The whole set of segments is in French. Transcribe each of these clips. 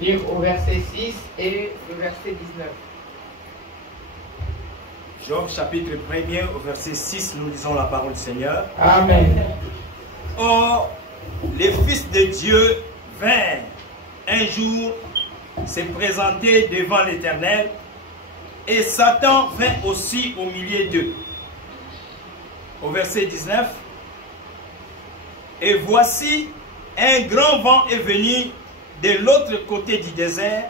lire au verset 6 et le verset 19. Job chapitre 1er au verset 6, nous lisons la parole du Seigneur. Amen. Or, les fils de Dieu vinrent un jour se présenter devant l'Éternel, et Satan vint aussi au milieu d'eux. Au verset 19, et voici un grand vent est venu de l'autre côté du désert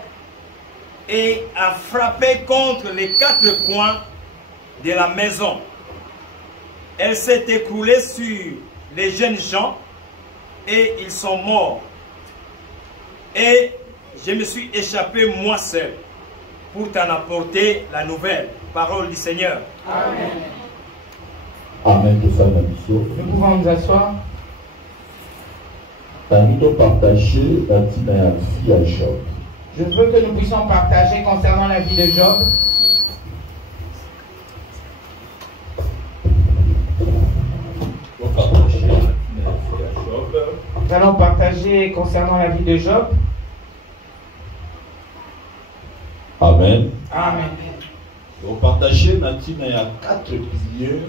et a frappé contre les quatre coins de la maison. Elle s'est écroulée sur les jeunes gens et ils sont morts. Et je me suis échappé moi seul pour t'en apporter la nouvelle. Parole du Seigneur. Amen. Amen. Nous pouvons nous asseoir. Je veux que nous puissions partager concernant la vie de Job. Nous allons partager concernant la vie de Job. Amen. Amen. Pour partager, il y a 4 piliers.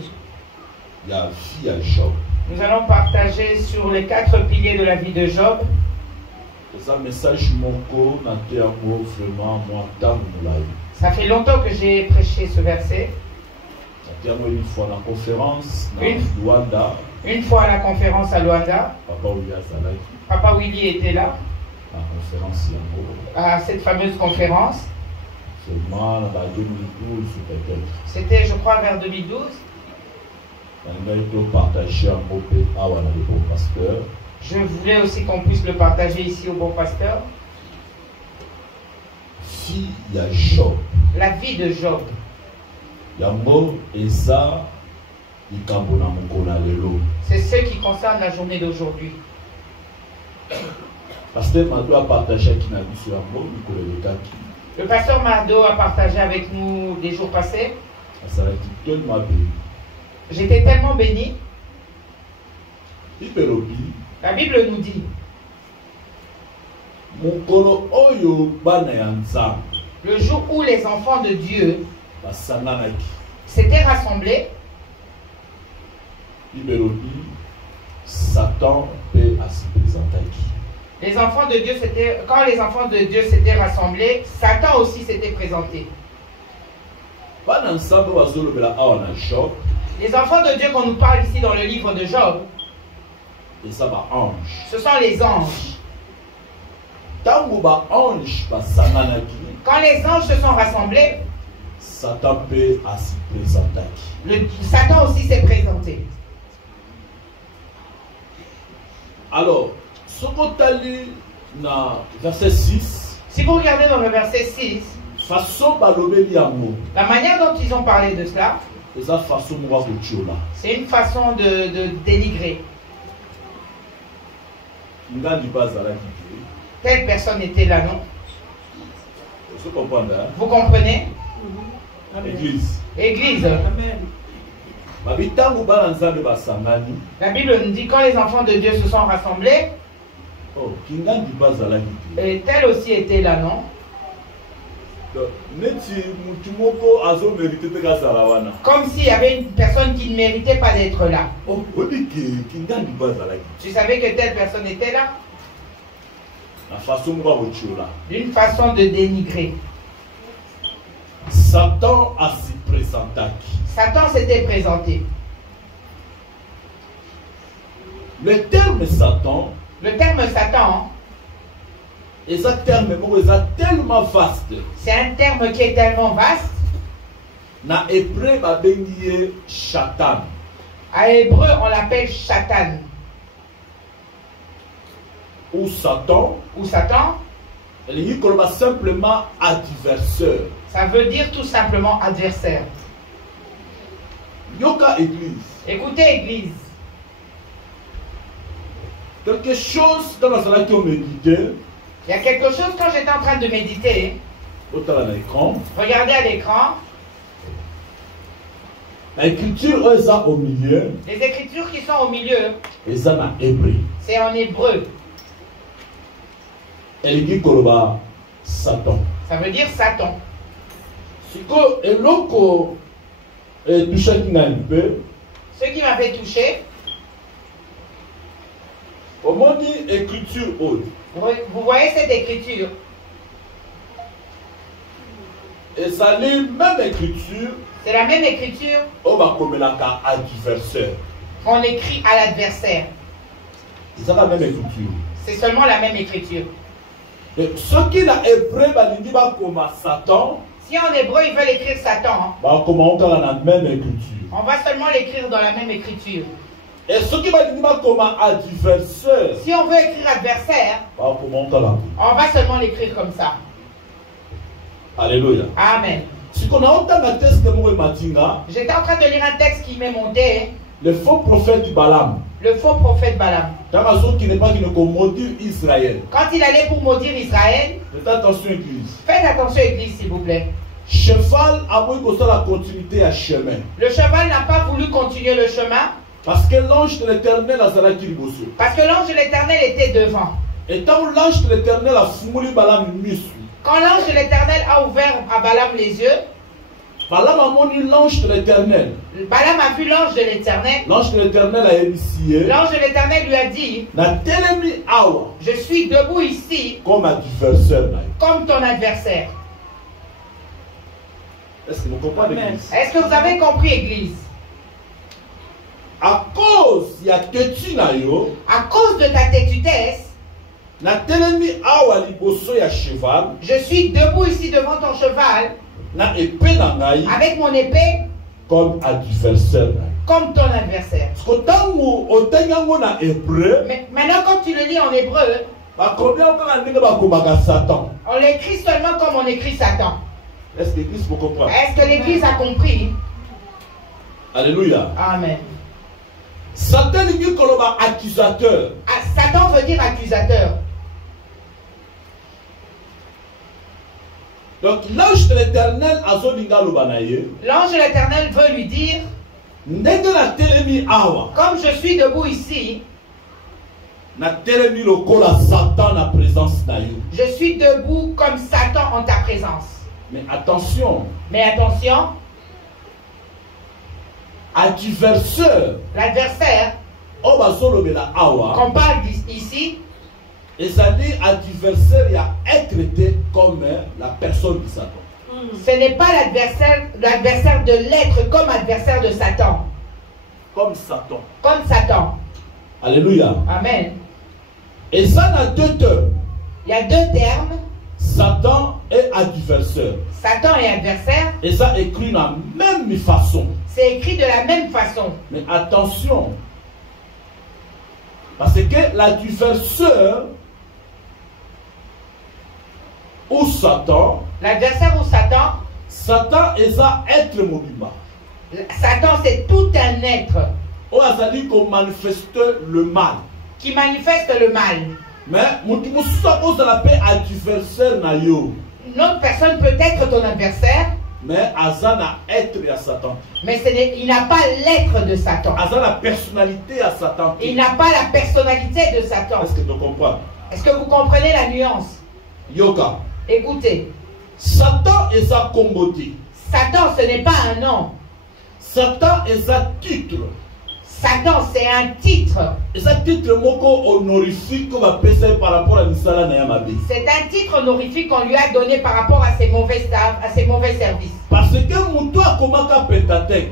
Il y a vie à Job. Nous allons partager sur les 4 piliers de la vie de Job. C'est un message vraiment. Ça fait longtemps que j'ai prêché ce verset. Une fois à la conférence Une fois à la conférence à Luanda. Papa Willy était là. À cette fameuse conférence. C'était, je crois, vers 2012. Je voulais aussi qu'on puisse le partager ici au bon pasteur. La vie de Job. C'est ce qui concerne la journée d'aujourd'hui. Le pasteur Mardo a partagé avec nous des jours passés. J'étais tellement béni. La Bible nous dit le jour où les enfants de Dieu s'étaient rassemblés, Satan peut se présenter. Les enfants de Dieu quand les enfants de Dieu s'étaient rassemblés, Satan aussi s'était présenté. Les enfants de Dieu qu'on nous parle ici dans le livre de Job, ce sont les anges. Quand les anges se sont rassemblés, Satan peut se présenter. Satan aussi s'est présenté. Alors, ce qu'on a lu dans verset 6, si vous regardez dans le verset 6, la manière dont ils ont parlé de cela, c'est une façon de dénigrer. Telle personne était là, non? Vous comprenez? Église. Église. La Bible nous dit quand les enfants de Dieu se sont rassemblés, et tel aussi était là, non? Comme s'il y avait une personne qui ne méritait pas d'être là. Tu savais que telle personne était là? D'une façon de dénigrer. Satan a s'y présenté. Satan s'était présenté. Le terme Satan est un terme tellement vaste. C'est un terme qui est tellement vaste. Na hébreu babengiye Satan. À hébreu on l'appelle Satan. Ou Satan. Elle est simplement adversaire. Ça veut dire tout simplement adversaire. Yoka église. Écoutez église. Quelque chose dans la salle qui ont médité. Il y a quelque chose quand j'étais en train de méditer. Regardez à l'écran. L'écriture est au milieu. Les écritures qui sont au milieu. C'est en hébreu. C'est en hébreu. Elle dit Koloba Satan. Ça veut dire Satan. Siko eloko touchaki na peu. Ce qui m'avait touché, Comment dit écriture haute? vous voyez cette écriture. Et ça lit même écriture. C'est la même écriture On va comme la adversaire. qu'on écrit à l'adversaire. C'est la même écriture. C'est seulement la même écriture. Et ce qui est hébreu, il dit comme Satan. Si en hébreu ils veulent écrire Satan, Comment on a la même écriture. on va seulement l'écrire dans la même écriture. Et ce qui va dire comme adversaire. Si on veut écrire adversaire, Comment on a on va seulement l'écrire comme ça. Alléluia. Amen. Si on a autant de texte de Moïse Matinga, J'étais en train de lire un texte qui m'est monté. le faux prophète Balaam. Le faux prophète Balaam. Dans la zone qui n'est pas qui ne maudire Israël. Quand il allait pour maudire Israël, Faites attention, église. faites attention église s'il vous plaît. Cheval a voulu que ça la continuité à chemin. Le cheval n'a pas voulu continuer le chemin Parce que l'ange de l'éternel a zala kiriboso. parce que l'ange de l'éternel était devant. Et tant l'ange de l'éternel a fumuli Balaam misu. Quand l'ange de l'éternel a ouvert à Balaam les yeux, Balaam a moni l'ange de l'éternel. Balaam a vu l'ange de l'éternel. L'ange de l'éternel a émissié. L'ange de l'éternel lui a dit, Na telemi awa je suis debout ici comme adversaire na yo. comme ton adversaire. Est-ce que vous comprenez l'église? Est-ce que vous avez compris église? À cause il y a têtu na yo, À cause de ta têtutesse, na telemi awa liboso ya cheval, je suis debout ici devant ton cheval na épée na ngai avec mon épée comme adversaire na yo. comme ton adversaire. Parce que tango otengango na hébreu, Mais maintenant quand tu le lis en hébreu, ba combien on ndenge ba komaka Satan. on l'écrit seulement comme on écrit Satan. Est-ce que l'église vous comprend? Est-ce que l'église a compris? Alléluia. Amen. Satan est comme accusateur. Ah, Satan veut dire accusateur. Donc l'ange de l'éternel a zoninga lobanaye. L'ange de l'éternel veut lui dire, Ndenge na telemi awa. comme je suis debout ici, Na telemi lokola Satan na présence na yo. je suis debout comme Satan en ta présence. Mais attention, Mais attention, adversaire, l'adversaire on va solobela awa. qu'on parle ici, Et ça dit adversaire, il y a être traité comme la personne de Satan. ce n'est pas l'adversaire de l'être comme adversaire de Satan. Comme Satan. Comme Satan. Alléluia. Amen. Et ça n'a deux termes. Il y a deux termes, Satan et adversaire. Satan et adversaire. Et ça écrit de la même façon. C'est écrit de la même façon. Mais attention. Parce que l'adversaire ou Satan, L'adversaire ou Satan, Satan est à être mobile. Satan c'est tout un être On a dit qu'on manifeste le mal. qui manifeste le mal. Mais on suppose la paix adversaire na yo. Une autre personne peut être ton adversaire, Mais Azana être à Satan. mais il n'a pas l'être de Satan. Azana la personnalité à Satan. Il n'a pas la personnalité de Satan. Est-ce que tu comprends? Est-ce que vous comprenez la nuance? Yoga. Écoutez, Satan est sa comboté. Satan ce n'est pas un nom. Satan est sa titre. Satan c'est un titre. Et sa titre moko honorifique qu'on va passer par rapport à Nisala Nayamabe. C'est un titre honorifique qu'on lui a donné par rapport à ses mauvais services. Parce que Moutou a commencé Pentatech.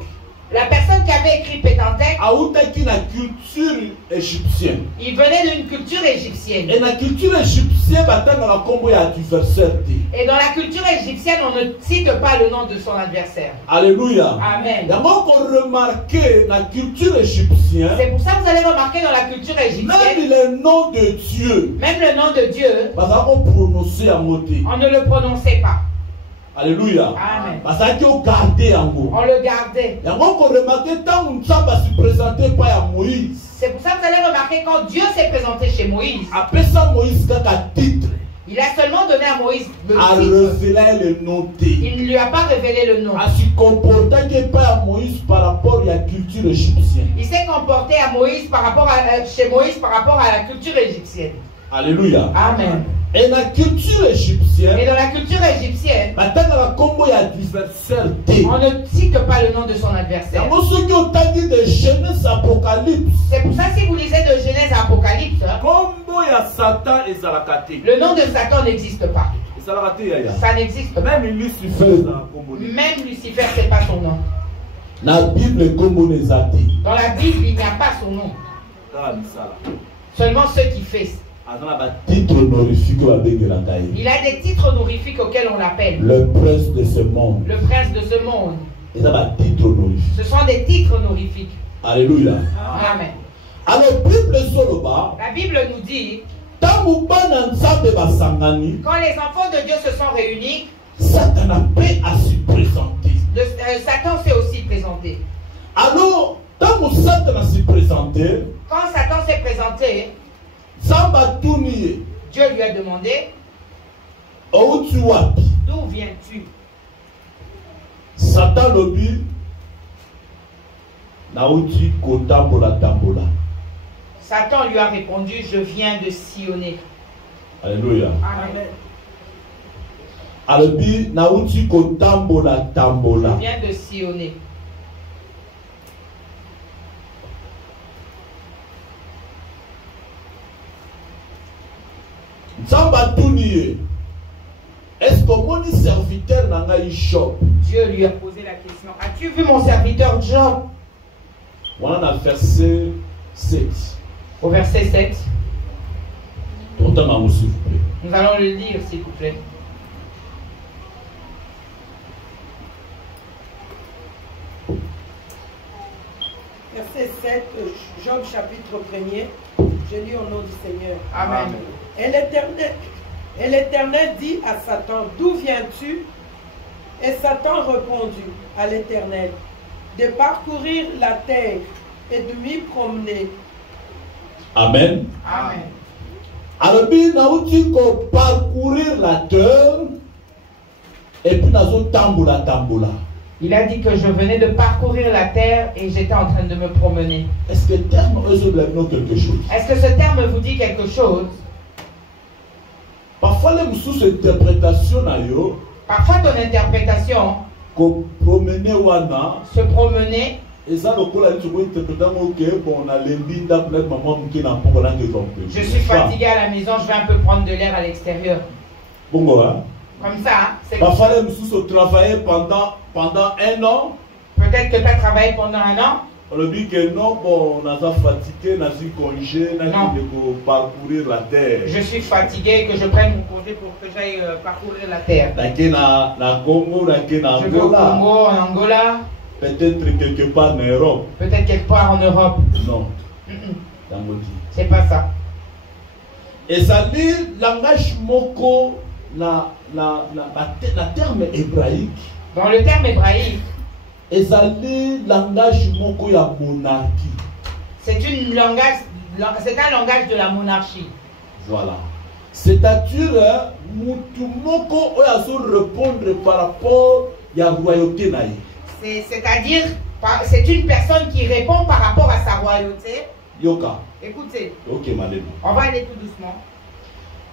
La personne qui avait écrit Pétantèque, A outaki la culture égyptienne. il venait d'une culture égyptienne. Et la culture égyptienne battant dans la combo et adversaire. Et dans la culture égyptienne, on ne cite pas le nom de son adversaire. Alléluia. Amen. D'abord qu'on remarquait la culture égyptienne. C'est pour ça que vous allez remarquer dans la culture Même égyptienne, le nom de Dieu. même le nom de Dieu, Parce qu'on prononçait à moté. on ne le prononçait pas. Alléluia. Amen. Parce qu'on gardait en gros. On le gardait. D'abord qu'on remarquait tant qu'on ne se présentait pas à Moïse. C'est pour ça que vous allez remarquer quand Dieu s'est présenté chez Moïse, Après ça, Moïse a un titre. il a seulement donné à Moïse le A titre. révélé le nom. Il ne lui a pas révélé le nom. A se comporter pas à Moïse par rapport à la culture égyptienne. Il s'est comporté à Moïse par rapport à, chez Moïse par rapport à la culture égyptienne. Alléluia. Amen. Et dans la culture égyptienne, Et dans la culture égyptienne, on on ne cite pas le nom de son adversaire. de Genèse Apocalypse. C'est pour ça si vous lisez de Genèse à Apocalypse, le nom de Satan n'existe pas. Ça n'existe pas. Même Lucifer, Même Lucifer, c'est pas son nom. la Bible Dans la Bible, il n'y a pas son nom. Seulement ceux qui font. Il a des titres honorifiques auxquels on l'appelle. Le prince de ce monde. Le prince de ce monde. Ce sont des titres honorifiques. Alléluia. Amen. Alors, la Bible nous dit, quand les enfants de Dieu se sont réunis, Satan a pu se présenter. Satan s'est aussi présenté. Alors, quand Satan s'est présenté, Dieu lui a demandé, d'où viens-tu? Satan lobi nauti kotambola tambola. Satan lui a répondu, je viens de sillonner. Alléluia. Amen. Alobi nauti kotambola tambola. Je viens de sillonner. Est-ce que mon serviteur n'a pas eu Job? Dieu lui a posé la question. As-tu vu mon serviteur Job? Voilà le verset 7. Au verset 7. S'il vous plaît. Nous allons le lire, s'il vous plaît. Verset 7, Job chapitre 1er. Je lis au nom du Seigneur. Amen. Et l'Éternel dit à Satan, d'où viens-tu? Et Satan répondit à l'Éternel, de parcourir la terre et de m'y promener. Amen. Amen. Alors, il faut parcourir la terre et puis tamboula. Il a dit que je venais de parcourir la terre et j'étais en train de me promener. Est-ce que le terme quelque chose? Est-ce que ce terme vous dit quelque chose? Parfois, les interprétations, parfois ton interprétation, se promener, Je suis fatigué à la maison, je vais un peu prendre de l'air à l'extérieur. Bon, hein? Comme ça, c'est parfois les travailler pendant un an. Peut-être que tu as travaillé pendant un an. On dit que non, bon, on a fatigué, on a congé, on a parcourir la terre. Je suis fatigué, que je prenne mon congé pour que j'aille parcourir la terre. Je vais au Congo, en Angola. Peut-être quelque part en Europe. Peut-être quelque part en Europe. Non. C'est pas ça. Et ça dit langage moko la terme hébraïque. Dans le terme hébraïque, et ça dit langage moko ya monarchie. C'est un langage de la monarchie. Voilà. C'est-à-dire mutu moko oyazo répondre par rapport à la royauté naïe. C'est-à-dire, c'est une personne qui répond par rapport à sa royauté. Yoka. Écoutez. Ok, madame. On va aller tout doucement.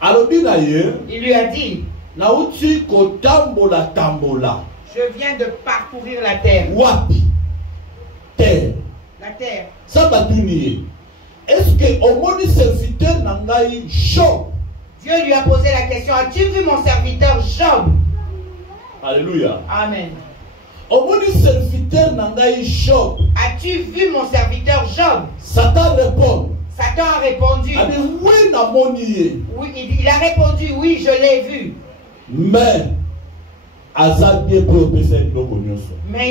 Alors, il lui a dit, je viens de parcourir la terre. Wapi? Terre. La terre. Ça va tourner. Est-ce que au moins serviteur n'a pas eu Job? Dieu lui a posé la question, as-tu vu mon serviteur Job? Alléluia. Amen. Au moins serviteur n'a pas eu Job. As-tu vu mon serviteur Job? Satan répond. Satan a répondu. Oui, il a répondu, oui, je l'ai vu. Mais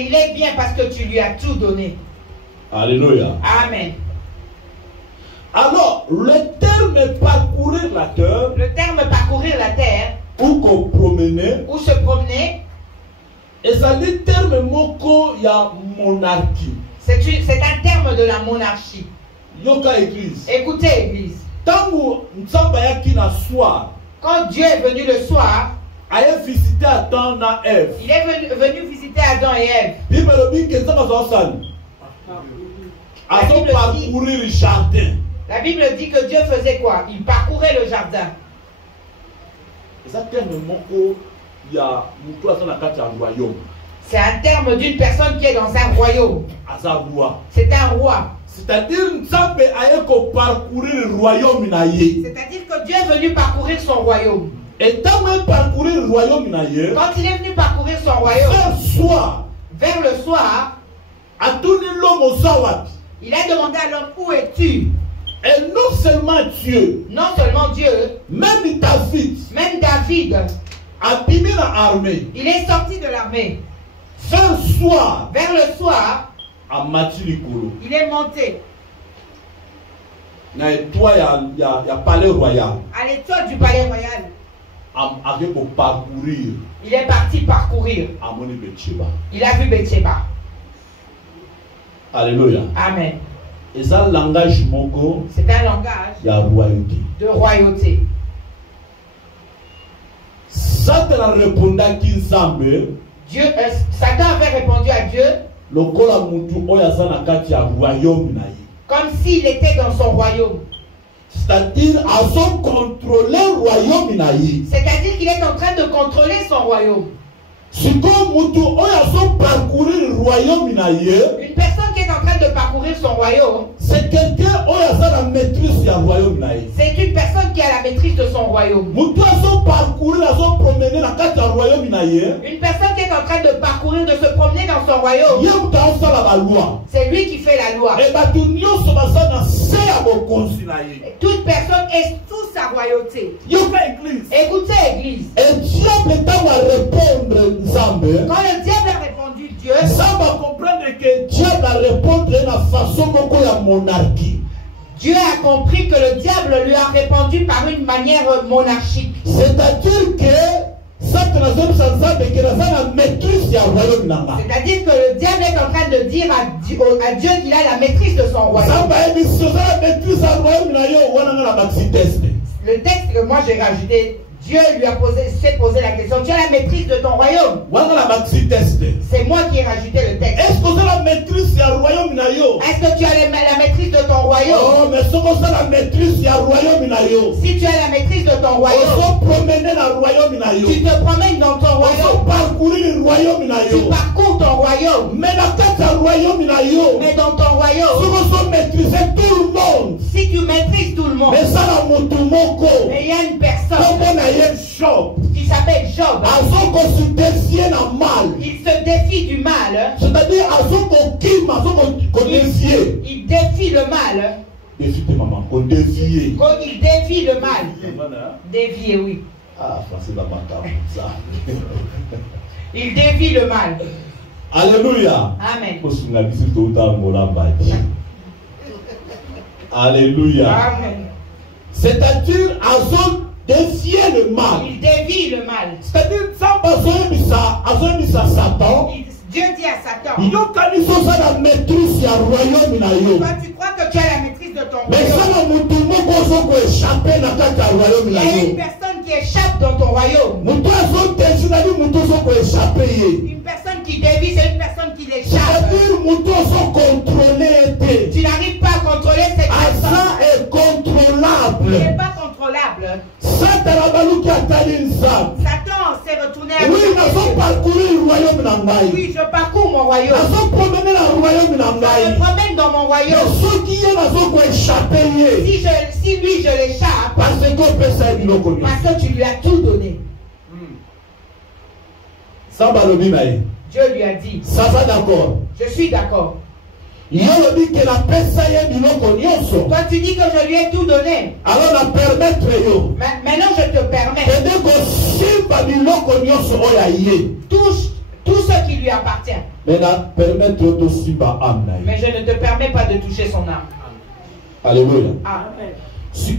il est bien parce que tu lui as tout donné. Alléluia. Amen. Alors, le terme parcourir la terre. Le terme parcourir la terre. Ou promener. Ou se promener. Et ça dit terme moko ya monarchie. C'est un terme de la monarchie. Yoka église. Écoutez église. Quand Dieu est venu le soir, il est visité Adam et Ève. Il est venu visiter Adam et Ève. Parcourir le jardin. La Bible dit que Dieu faisait quoi? Il parcourait le jardin. C'est un terme d'une personne qui est dans un royaume. C'est un roi. C'est-à-dire parcourir le royaume. C'est-à-dire que Dieu est venu parcourir son royaume. Et parcourir le royaume, quand il est venu parcourir son royaume, vers le soir, il a demandé à l'homme, où es-tu? Et non seulement Dieu, même David, il est sorti de l'armée. Vers le soir, il est monté à l'étoile du palais royal. Il est parti parcourir. Il a vu Betsheba. Alléluia. Amen. Et ça, langage moko, c'est un langage de royauté. Satan a répondu à Kinsambe. Satan avait répondu à Dieu comme s'il était dans son royaume. C'est-à-dire à son contrôler le royaume. C'est-à-dire qu'il est en train de contrôler son royaume. Une personne qui est en train de parcourir son royaume, c'est quelqu'un qui a la maîtrise du royaume. C'est une personne qui a la maîtrise de son royaume. Une personne qui est en train de parcourir, de se promener dans son royaume, c'est lui qui fait la loi. Toute personne est sous sa royauté. Écoutez, Église. Et diable est à répondre. Quand le diable a répondu Dieu, ça va comprendre que diable a répondu de la façon dont il y a monarchie. Dieu a compris que le diable lui a répondu par une manière monarchique. C'est-à-dire que c'est-à-dire que le diable est en train de dire à Dieu qu'il a la maîtrise de son royaume. Le texte que moi j'ai rajouté, Dieu lui a s'est posé la question, tu as la maîtrise de ton royaume? C'est moi qui ai rajouté le texte. Est-ce que tu as la maîtrise du royaume? Est-ce que tu as la maîtrise de ton royaume? Oh, mais si tu as la maîtrise du royaume, si tu as la maîtrise de ton royaume, tu te promènes dans ton royaume. Tu parcours ton royaume. Mais dans ton royaume, si tu maîtrises tout le monde, mais il y a une personne qui s'appelle Job. Il se défie du mal. C'est-à-dire, il défie le mal. Il défie le mal. Dévier, oui. Il dévie le mal. Alléluia. Amen. Alléluia. Amen. C'est-à-dire, défier le mal. Il dévie le mal. C'est-à-dire, Satan. Dieu dit à Satan, toi tu crois que tu as la maîtrise de ton royaume. Il y a une personne qui échappe dans ton royaume. Une personne qui dévie, c'est une personne qui l'échappe. Tu n'arrives pas à contrôler cette personne. est contrôlable. Il n'est pas contrôlable. Satan s'est retourné à oui, oui, je parcours mon royaume. Je me promène dans mon royaume. Si lui je l'échappe, parce que tu lui as tout donné. Dieu lui a dit, ça va d'accord. Je suis d'accord. Toi tu dis que je lui ai tout donné. Alors maintenant je te permets. Tout ce qui lui appartient. Mais je ne te permets pas de toucher son âme. Alléluia. Amen. Ce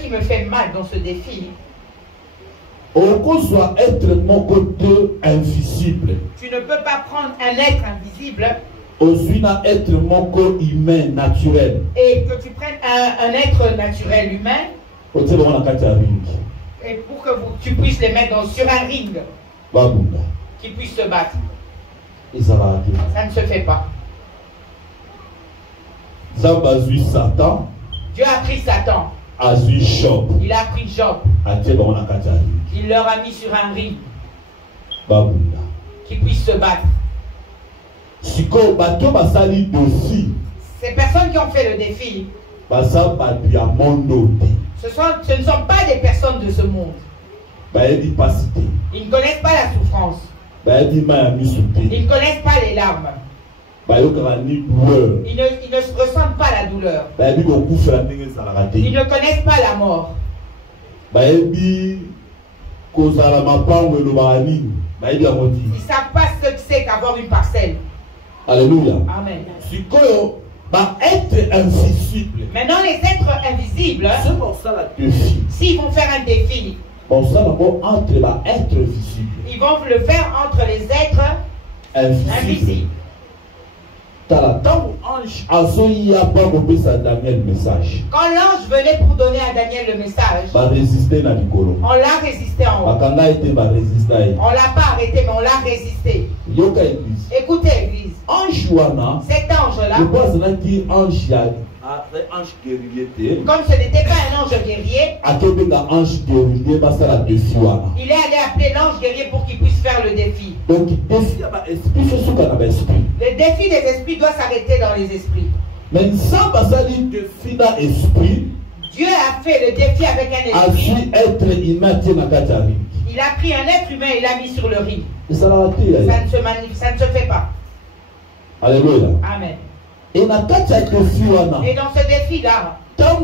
qui me fait mal dans ce défi, être mon côté invisible. Tu ne peux pas prendre un être invisible être mon corps humain naturel. Et que tu prennes un être naturel humain et pour que tu puisses les mettre sur un ring qui puisse se battre. Ça ne se fait pas. Satan. Dieu a pris Satan. Il a pris Job. Il leur a mis sur un ring. Qui puisse se battre. Ces personnes qui ont fait le défi, ce ne sont pas des personnes de ce monde. Ils ne connaissent pas la souffrance. Ils ne connaissent pas les larmes. Ils ne ressentent pas la douleur. Ils ne connaissent pas la mort. Ils ne savent pas ce que c'est qu'avoir une parcelle. Alléluia. Amen. Être invisible. Maintenant, les êtres invisibles, s'ils vont faire un défi, ils vont le faire entre les êtres invisibles. Quand l'ange venait pour donner à Daniel le message, on l'a résisté en haut. On l'a pas arrêté, mais on l'a résisté. Écoutez, Église. Cet ange-là, comme ce n'était pas un ange guerrier, il est allé appeler l'ange guerrier pour qu'il puisse faire le défi. Donc, le défi des esprits doit s'arrêter dans les esprits. Dieu a fait le défi avec un esprit. Il a pris un être humain et l'a mis sur le ring. Ça ne se fait pas. Alléluia. Amen. Et dans ce défi-là, quand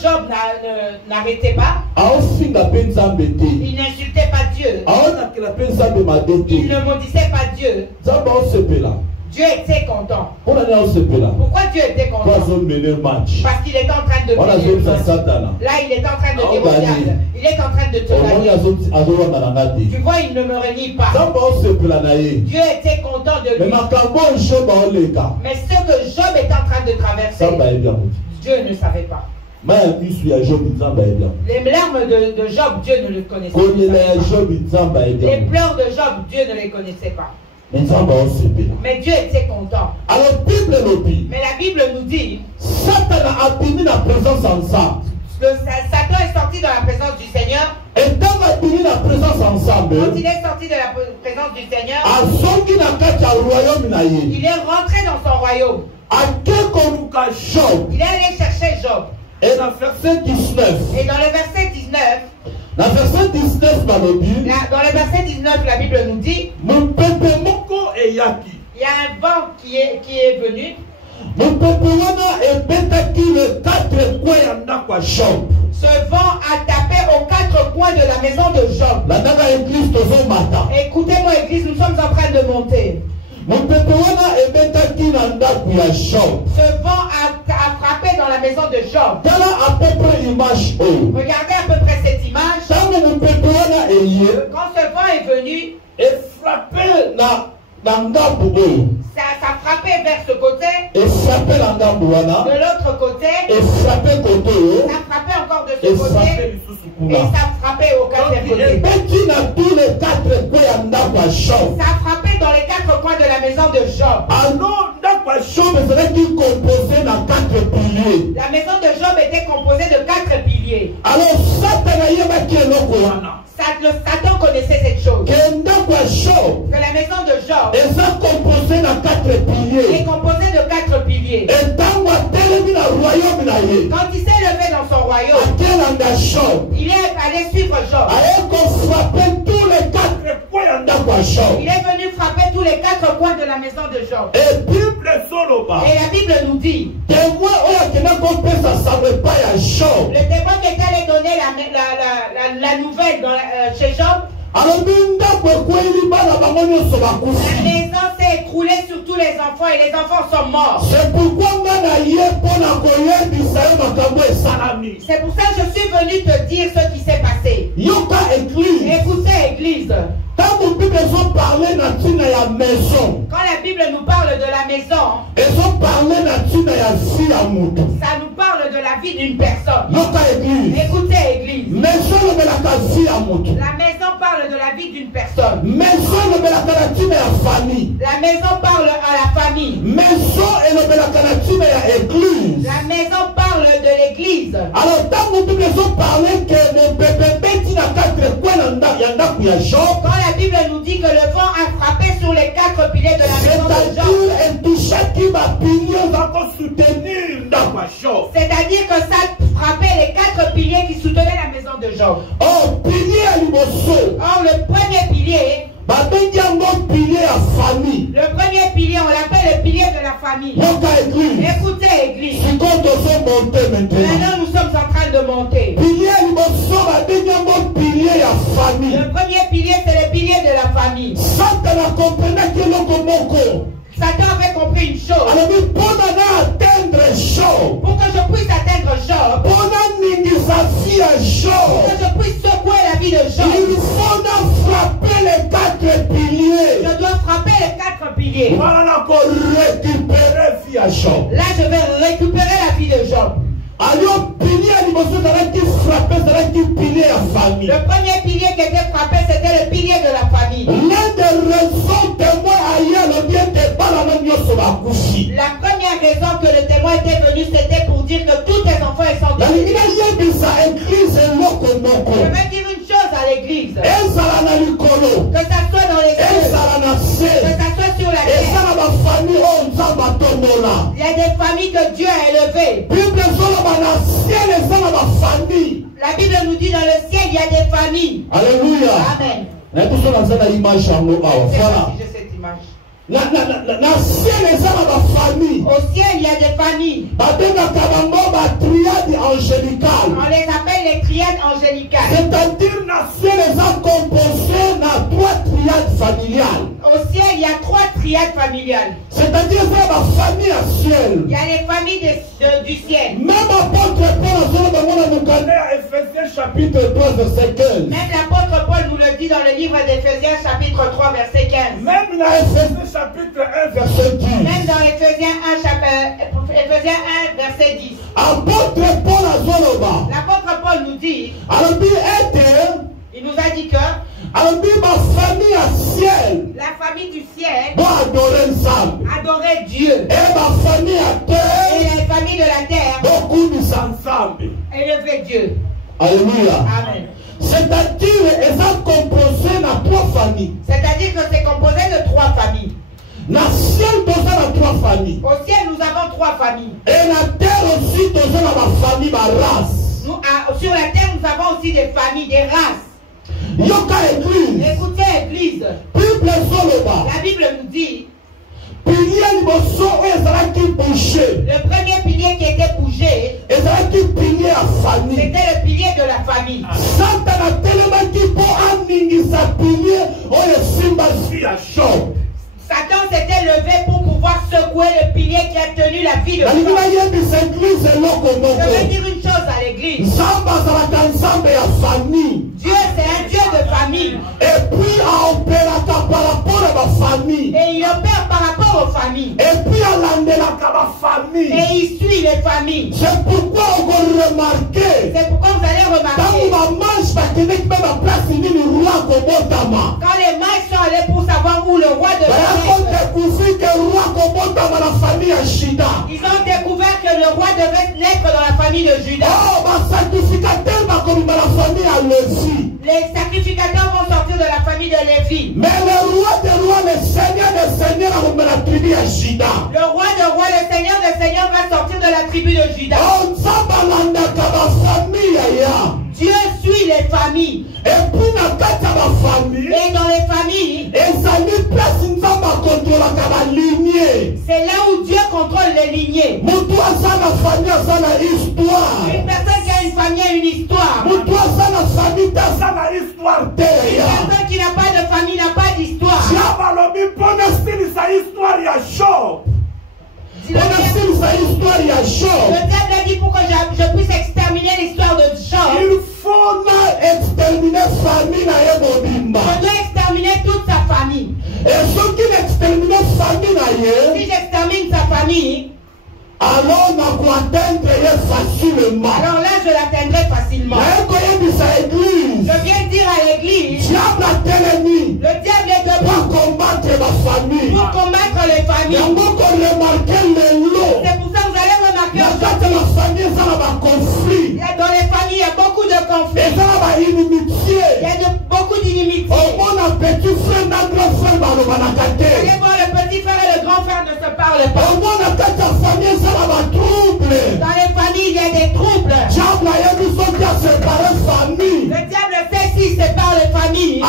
Job n'arrêtait pas, il n'insultait pas Dieu, il ne maudissait pas Dieu, Dieu était content. Pourquoi Dieu était content? Parce qu'il est en train de là, il est en train de démontrer. Il est en train de te gagner. Tu vois, il ne me renie pas. Dieu était content de lui. Mais ce que Job est en train de traverser, Dieu ne savait pas. Les larmes de Job, Dieu ne le connaissait pas. Les pleurs de Job, Dieu ne les connaissait pas. Mais Dieu était content. Mais la Bible nous dit Satan est sorti de la présence du Seigneur. Quand il est sorti de la présence du Seigneur, il est rentré dans son royaume. Il est allé chercher Job. Et dans le verset 19, dans le verset 19, la Bible nous dit il y a un vent qui est venu. Ce vent a tapé aux quatre coins de la maison de Job. Écoutez-moi, Église, nous sommes en train de monter. Ce vent a frappé dans la maison de Job. Regardez à peu près cette image. Quand ce vent est venu, ça frappait vers ce côté. De l'autre côté, ça frappait encore de ce côté. Et ça frappait au quatrième côté. Ça frappait dans les quatre coins de la maison de Job. La maison de Job était composée de 4 piliers. Alors Satan connaissait cette chose. Que la maison de Job est composée de 4 piliers. Quand il s'est levé dans son royaume, il est allé suivre Job. Il est venu frapper tous les 4 coins de la maison de Job. Et la Bible nous dit le témoin qui est allé donner la nouvelle chez Job. La maison s'est écroulée sur tous les enfants et les enfants sont morts. C'est pour ça que je suis venu te dire ce qui s'est passé. Écoutez, Église. Quand Bible parle de la maison. Quand la Bible nous parle de la maison, ça nous parle de la vie d'une personne. Écoutez, église. La maison parle de la vie d'une personne. La maison parle à la famille. La maison parle de l'église. Alors, quand nous parler que mon bébé quand la Bible nous dit que le vent a frappé sur les 4 piliers de la maison de Job. C'est-à-dire que ça frappait les 4 piliers qui soutenaient la maison de Job. Or, le premier pilier, le premier pilier, on l'appelle le pilier de la famille. Écoutez, église. Maintenant, nous sommes en train de monter. Le premier pilier, c'est le pilier de la famille. Satan avait compris une chose. Pour que je puisse atteindre Job, pour que je puisse secouer la vie de Job, il faut frapper les 4 piliers. Je dois frapper les 4 piliers. Là, je vais récupérer la vie de Job. Le premier pilier qui était frappé, c'était le pilier de la famille. La première raison que le témoin était venu, c'était pour dire que tous tes enfants sont décédés. Je vais dire une chose à l'église. Que ça soit dans les cieux, que ça soit sur la terre. Il y a des familles que Dieu a élevées. La Bible nous dit dans le ciel, il y a des familles. Alléluia. Amen. Voilà. J'ai cette image. Au ciel, il y a des familles. On les appelle les triades angélicales. C'est-à-dire que les ont composé dans 3 triades familiales. Au ciel, il y a 3 triades familiales. C'est-à-dire que la famille à ciel. Il y a les familles du ciel. Même apôtre Paul, Ephésiens chapitre 3, verset 15. Même l'apôtre Paul nous le dit dans le livre d'Éphésiens chapitre 3, verset 15. Même dans Ephésiens chapitre 1, verset 10. Même dans Ephésiens 1, verset 10. Apôtre Paul l'apôtre Paul nous dit, il nous a dit que ma famille à ciel, la famille du ciel adorer Dieu. Et ma famille à terre, et la famille de la terre, beaucoup nous ensemble élever Dieu. Alléluia. Amen. C'est-à-dire qu'ils sont composés dans 3 familles. C'est-à-dire que c'est composé de 3 familles. Dans le ciel, nous avons 3 familles. Au ciel, nous avons 3 familles. Et la terre aussi, nous avons la famille, ma race. Sur la terre, nous avons aussi des familles, des races. Écoutez, église. La Bible nous dit le premier pilier qui était bougé, c'était le pilier de la famille. Satan s'était levé pour pouvoir secouer le pilier qui a tenu la vie de Job. Je vais dire une chose à l'église. Dieu, c'est un Dieu de famille. Et puis, et il opère par rapport aux familles. Et puis, et il suit les familles. C'est pourquoi on va remarquer. C'est pourquoi vous allez remarquer. Quand les mages sont allés pour savoir où le roi devait naître, ils ont découvert que le roi devait naître dans la famille de Judas. Les sacrificateurs vont sortir de la famille de Lévi. Mais le roi des rois, le Seigneur des seigneurs, la tribu de Judas. Le roi des rois, le Seigneur des seigneurs va sortir de la tribu de Judas. Dieu suit les familles. Et puis dans les familles, c'est là où Dieu contrôle les lignées. Une personne qui a une famille a une histoire. Une personne qui n'a pas de famille n'a pas d'histoire. Le diable a dit pour que je puisse exterminer l'histoire de Job. Il faut exterminer famille. Je dois exterminer toute sa facilement. Alors là, je l'atteindrai facilement. Je viens dire à l'église, le diable est debout pour combattre ma famille. pour combattre les familles. C'est pour ça que vous allez remarquer dans les familles, il y a beaucoup de conflits. Il y a beaucoup d'inimitiés. Allez voir le petit frère et le grand frère ne se parlent pas. Dans les familles, il y a des troubles. Le diable sait s'il sépare les familles. Il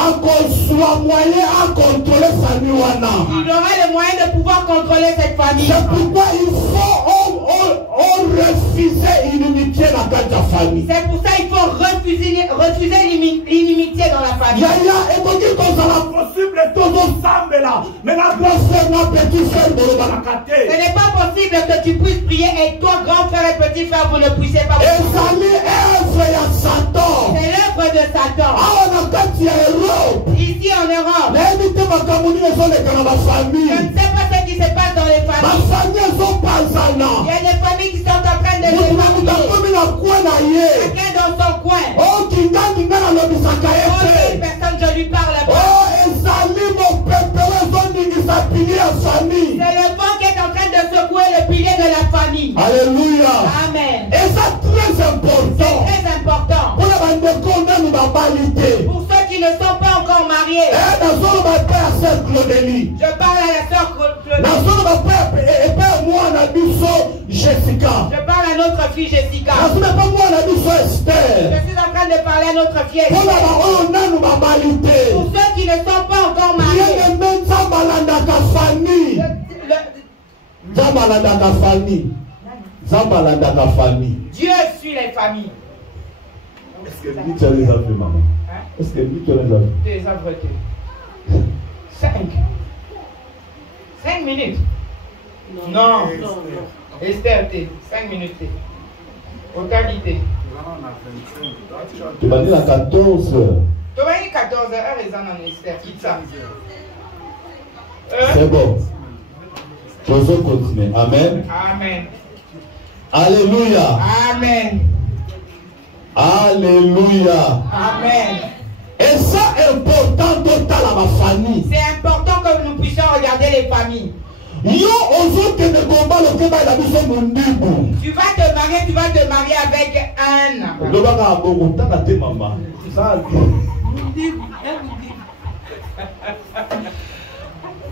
aura le moyen de pouvoir contrôler cette famille. C'est pourquoi il faut refuser l'inimitié dans la famille. C'est pour ça qu'il faut refuser l'inimitié dans la famille. Ce n'est pas possible que tu puisses prier et toi, grand frère et petit frère, vous ne puissiez pas prier. C'est l'œuvre de Satan. Ici en Europe, je ne sais pas ce qui se passe dans les familles. Il y a des familles qui sont en train de se marier. Chacun dans son coin. Aucune personne, je lui parle pas. C'est le vent qui est en train de secouer le pilier de la famille. Alléluia. Amen. Et ça très important. C'est très important. Pour ceux qui ne sont pas encore mariés. Je parle à la soeur Claudie. Je parle à notre fille Jessica. Je suis en train de parler à notre fille Esther. Pour ceux qui ne sont pas encore mariés. Dieu suit les familles. Est-ce que lui tu as les aveux, maman? Est-ce que lui tu as les aveux? Des aveux. 5 minutes. Non. Esther, 5 minutes. Totalité. Tu m'as dit la 14 heures. Tu m'as dit 14 heures, ils en ont Esther. Quitte ça. C'est bon. Je vais continuer. Amen. Amen. Alléluia. Amen. Alléluia. Amen. Et ça est important dans ma famille. C'est important que nous puissions regarder les familles. Tu vas te marier avec Anne.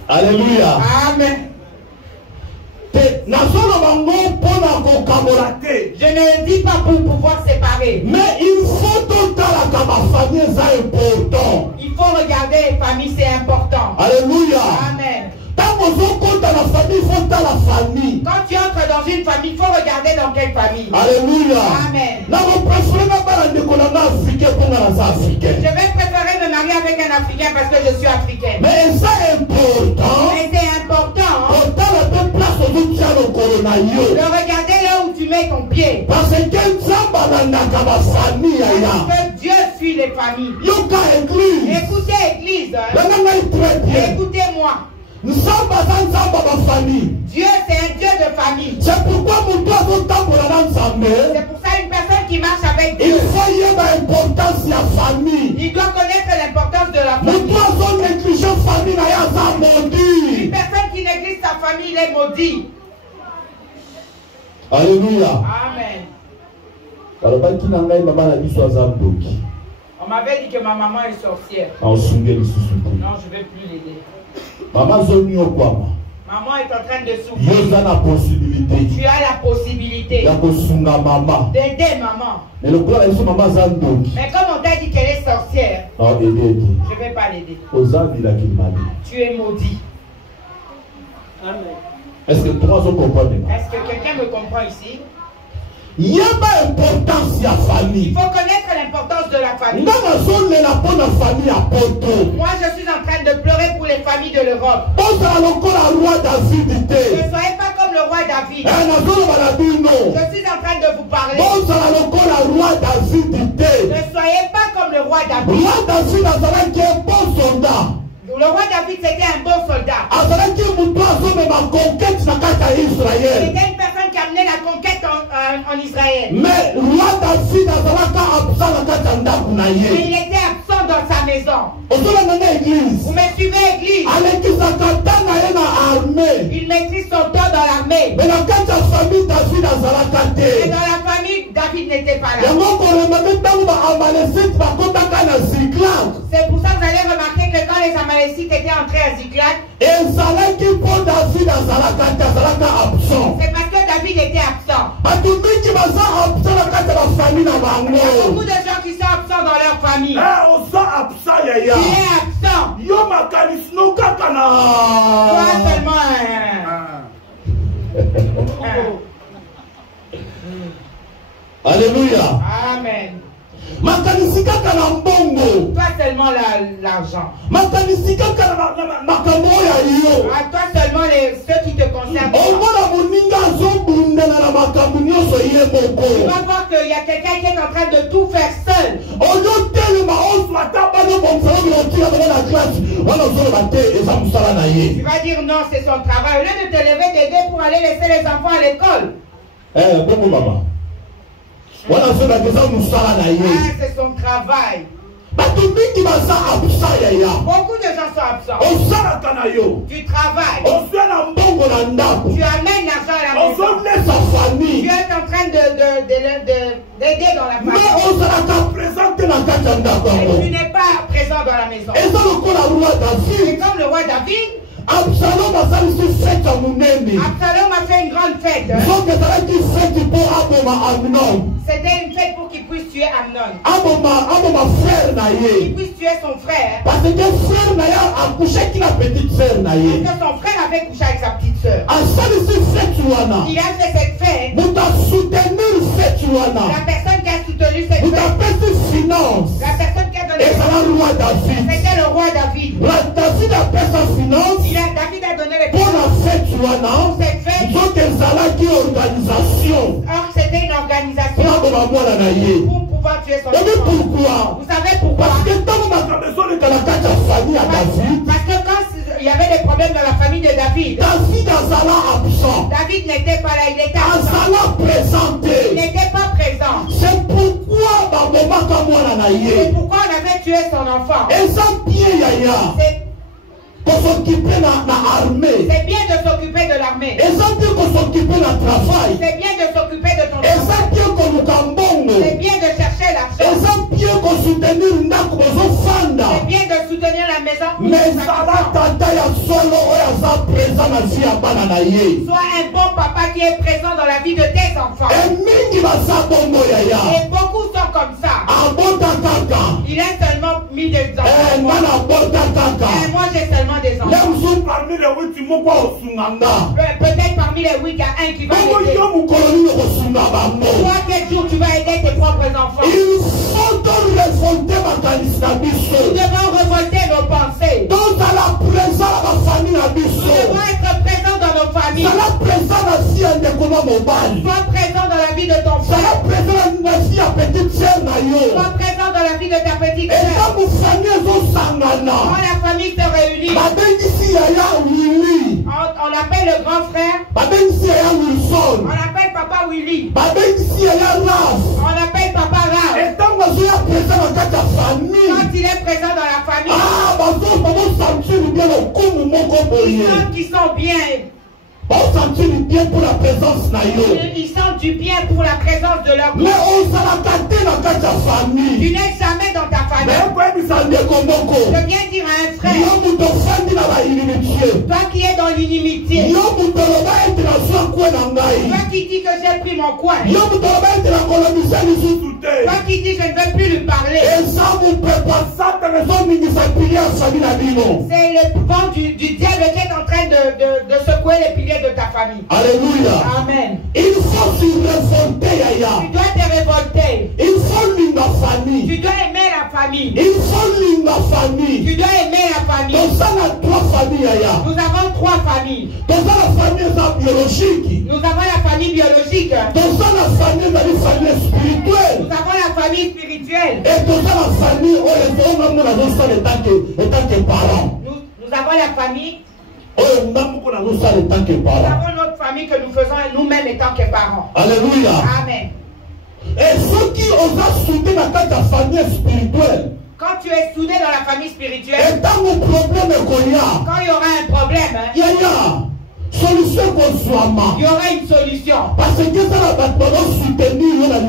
Alléluia. Amen. Je ne le dis pas pour pouvoir séparer. Mais il faut tout à la famille, c'est important. Il faut regarder les familles, c'est important. Alléluia. Amen. Quand tu entres dans une famille, il faut regarder dans quelle famille. Alléluia. Amen. Je vais préférer me marier avec un Africain parce que je suis africain. Mais c'est important. Mais c'est important. De regarder là où tu mets ton pied. Parce que Dieu suit les familles. Écoutez, Église. Écoutez-moi. Nous sommes dans ma famille. Dieu, c'est un Dieu de famille. C'est pourquoi mon doigt c'est pour ça une personne qui marche avec Dieu. Il faut y avoir l'importance de la famille. Il doit connaître l'importance de la famille. Une personne qui néglige sa famille, il est maudit. Alléluia. Amen. On m'avait dit que ma maman est sorcière. Non, je ne vais plus l'aider. Maman est en train de souffrir. Tu as la possibilité d'aider maman. Mais comme on t'a dit qu'elle est sorcière, je ne vais pas l'aider. Tu es maudit. Amen. Est-ce que toi tu comprends? Est-ce que quelqu'un me comprend ici? Il y a pas importance de la famille. Il faut connaître l'importance de la famille. Moi, je suis en train de pleurer pour les familles de l'Europe. Ne soyez pas comme le roi David. Je suis en train de vous parler. Ne soyez pas comme le roi David. Le roi David, c'était un bon soldat. C'était une personne qui amenait la conquête à en Israël. Mais roi David il était absent dans sa maison. Vous me suivez, église? Il maîtrise son temps dans l'armée. Mais dans la famille, David n'était pas là. C'est pour ça que vous allez remarquer que quand les Amalécites étaient entrés à Ziklag, c'est parce que David était absent. Il y a beaucoup de gens qui sont absents dans leur famille. Tu es absent. Toi seulement. Alléluia. Amen. Toi seulement l'argent. Toi seulement ceux qui te concernent. Tu vas voir qu'il y a quelqu'un qui est en train de tout faire seul. Tu vas dire non, c'est son travail. Au lieu de te lever, t'aider pour aller laisser les enfants à l'école. Bon maman. C'est son travail. Beaucoup de gens sont absents. Tu travailles. Tu amènes l'argent à la maison. Tu es en train d'aider dans la famille. Et tu n'es pas présent dans la maison. C'est comme le roi David. Absalom a fait une grande fête. C'était une fête pour qu'il puisse tuer Amnon. Qu'il puisse tuer son frère. Parce que son frère avait couché avec sa petite soeur. Il a fait cette fête. La personne qui a soutenu cette fête, la personne qui a donné, c'était le roi David. David a donné les finances pour cette fête. Or, c'était une organisation pour pouvoir tuer son enfant. Vous savez pourquoi? Parce que quand il y avait des problèmes dans la famille de David, David n'était pas là, il était absent. Il n'était pas présent. C'est pourquoi on avait tué son enfant. s'occuper de l'armée. C'est bien de s'occuper de l'armée. C'est bien de travail. C'est bien de s'occuper de ton travail. C'est bien de chercher l'argent. C'est bien de soutenir la maison. Mais sois un bon papa qui est présent dans la vie de tes enfants. Et beaucoup sont comme ça. Il a seulement mis des enfants. Et moi j'ai seulement des enfants. Peut-être parmi les 8, il y a un qui va l'aider. Toi, quel jour tu vas aider tes propres enfants? Nous devons révolter nos pensées. Nous devons être présents dans nos familles. Sois présent dans la vie de ton frère. Sois présent dans la vie de ta petite soeur. Quand la famille se réunit, on appelle le grand frère. On appelle papa Willy. On appelle papa Ralph. Quand il est présent dans la famille, ils sentent qu'ils sont bien. Ils sentent bien pour la présence ils sentent du bien pour la présence de leur mais on s'en a gâté dans ta famille. Tu n'es jamais dans ta famille. Je viens dire à un frère, toi qui es dans l'inimitié, toi qui dis que j'ai pris mon coin, toi qui dis que je ne veux plus lui parler, c'est le vent du diable qui est en train de secouer les piliers de ta famille. Alléluia. Amen. Il faut se révolter, Yaya. Tu dois te révolter. Il faut la famille. Tu dois aimer la famille. Il faut la famille. Tu dois aimer la famille. Nous avons 3 familles, Yaya. Nous avons 3 familles. Nous avons la famille biologique. Nous avons la famille biologique. Nous avons la famille spirituelle. Nous avons la famille spirituelle. Et nous avons la famille où les hommes en tant que parents. Nous avons la famille. Nous avons notre famille famille que nous faisons nous-mêmes étant que parents. Alléluia. Amen. Et ceux qui osent souder dans ta famille spirituelle. Quand tu es soudé dans la famille spirituelle, et dans mon problème, quand il y aura un problème, solution il y aura une solution. Parce que ça va soutenir la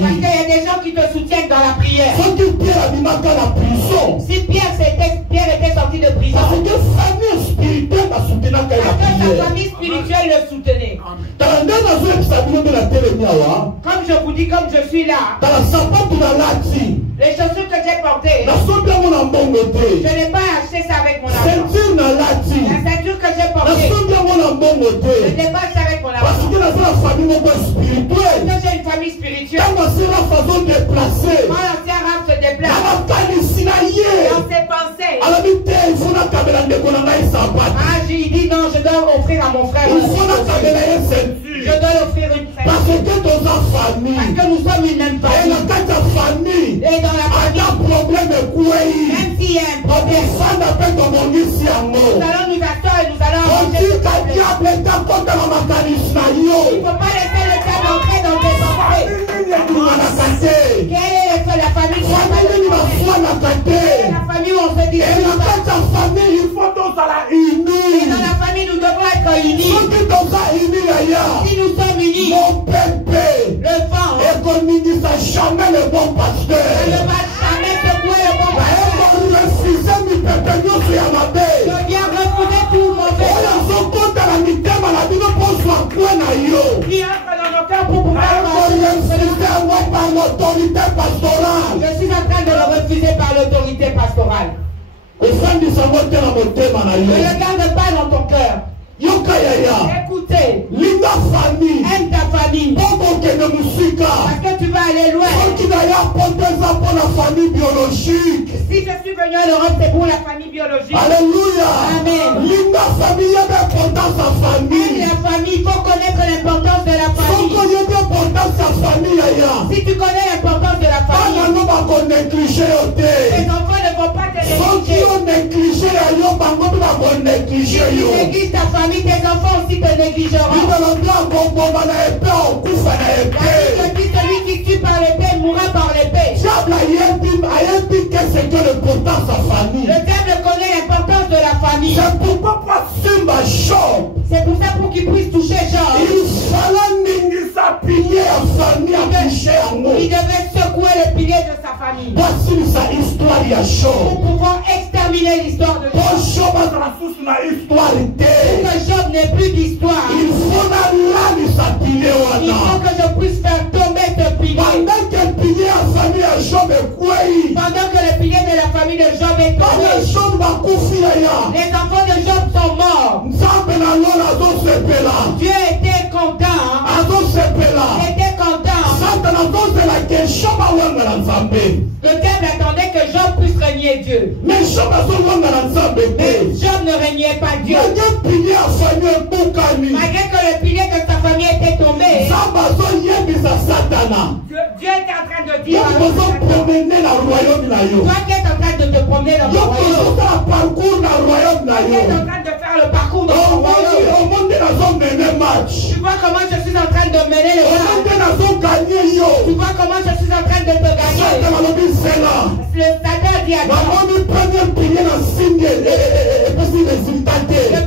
Parce qu'il y a des gens qui te soutiennent dans la prière. Si Pierre était sorti de prison, parce que famille spirituelle a soutenu la famille spirituelle le soutenait. Comme je vous dis, comme je suis là, les chaussures que j'ai portées, je n'ai pas acheté ça avec mon argent. La ceinture que j'ai portée, je n'ai pas acheté avec mon argent. Parce que j'ai une famille spirituelle. Quand l'ancien Raph se déplace, dans ses pensées, il dit non, je dois offrir à mon frère. Je dois offrir une ceinture. Parce que nous sommes une même famille. Et dans la famille, même s'il y a un problème, nous allons nous asseoir et nous allons arranger ce problème. Il ne faut pas laisser le diable entrer dans tes pensées. Quelle est la famille qui la famille où on se dit, et dans la famille nous devons être unis. Si nous sommes unis, le vent ne va jamais secouer le bon pasteur. Je viens refuser tout mauvais qui entre dans nos cœurs pour pouvoir je suis en train de le refuser par l'autorité pastorale. Ne le garde pas dans ton cœur. Écoutez, aime ta famille. Parce que tu vas aller loin. Si je suis venu à l'Europe, c'est pour la famille biologique. Alléluia. Amen. Aime la famille, il faut connaître l'importance de la famille. Si tu connais l'importance de la famille, les enfants ne vont pas te négliger. Si tu négliges ta famille, tes enfants aussi te négligeront. Celui qui tue par l'épée mourra par l'épée. Le diable connaît l'importance de la famille. C'est pour ça pour qu'il puisse toucher Job. Il devait secouer le pilier de sa famille. Pour pouvoir exterminer l'histoire de Job. Pour que Job n'ait plus d'histoire. Il faut que je puisse faire tomber ce pilier. Pendant que le pilier de la famille de Job est tombé, les enfants de Job sont morts. Dieu était content. Il était content. Le diable attendait que Job puisse régner Dieu. Mais Job ne régnait pas Dieu. Malgré que le pilier de sa famille était tombé, Dieu était en train de dire toi qui es en train de te promener dans le royaume, tu es en train de faire le parcours dans le royaume. Tu vois comment je suis en train de mener le match. Tu vois comment je suis en train de te gagner. Le Satan dit à toi, le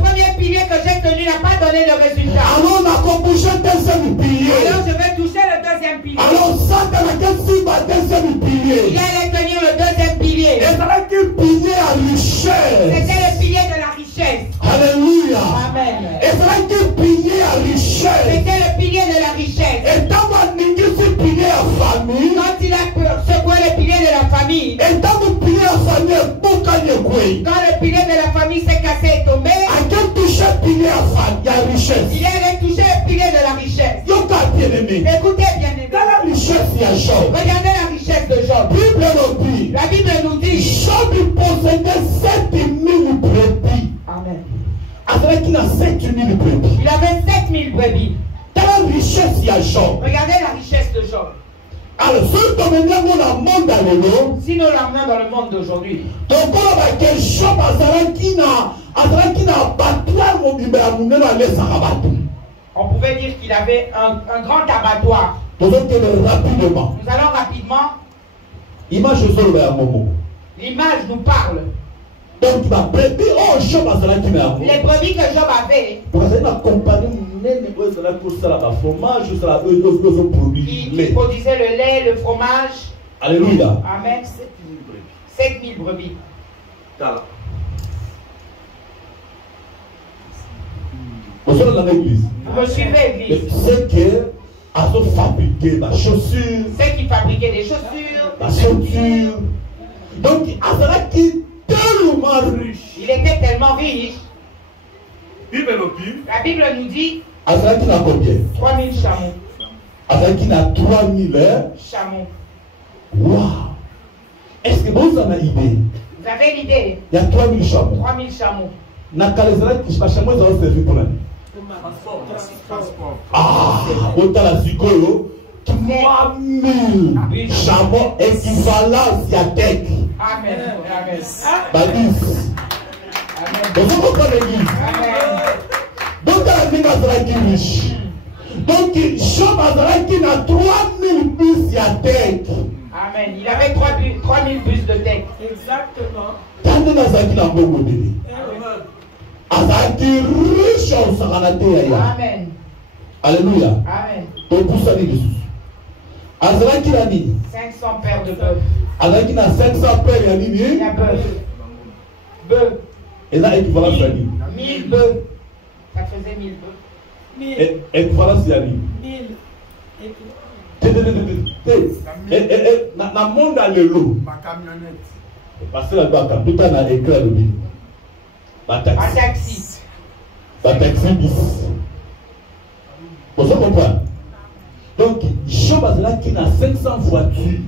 premier pilier que j'ai tenu n'a pas donné de résultat. Alors je vais toucher le deuxième pilier. Il allait tenir le deuxième pilier. C'était le pilier de la richesse. Alléluia. Amen. C'était le pilier de la richesse. Quand il a secoué le pilier de la famille, quand le pilier de la famille s'est cassé et tombé, il allait toucher le pilier de la richesse. Écoutez bien aimé. Regardez la richesse de Job. La Bible nous dit Job possédait 7000 brebis. Amen. Il avait 7000 brebis. Regardez la richesse de Job. Alors, si nous l'emmenons dans le monde d'aujourd'hui, on On pouvait dire qu'il avait un grand abattoir. Nous allons rapidement. L'image nous parle. Donc, les brebis que Job avait, qui produisait le lait, le fromage. Alléluia. Amen. 7000 brebis. Vous me suivez, l'église. C'est que fabriquer la chaussure. C'est qui fabriquait des chaussures. La ceinture. Donc, il était tellement riche. La Bible nous dit qu'il a combien? 3000 chameaux. Qu'il a 3000 chameaux. Waouh! Est-ce que vous avez l'idée? Vous avez l'idée? Il y a 3000 chameaux. 3000 chameaux. Chameaux ont servi pour l'année. Ah, autant la Zikoyo, 3000 chameaux équivalents asiatiques. Amen. Amen. Badis. Amen. Donc, vous comprenez l'église. Donc, donc, Job a 3000 bus asiatiques. Amen. Il avait 3000 bus de tête. Exactement. Azaki riche en saranate. Amen. Alléluia. Amen. Pour ça, Azaki l'a dit 500 paires de bœufs. Azaki n'a 500 paires, il y a bœuf. Bœuf. Et là, équivalent, ça dit 1000 bœufs. Ça faisait 1000 bœufs. Équivalent, ça dit 1000. Na monde à l'élo. Ma camionnette. Parce que la banque, tout a écrit le bill. Taxi. Taxi bis. Vous comprenez? Donc, Job a là qui a 500 voitures.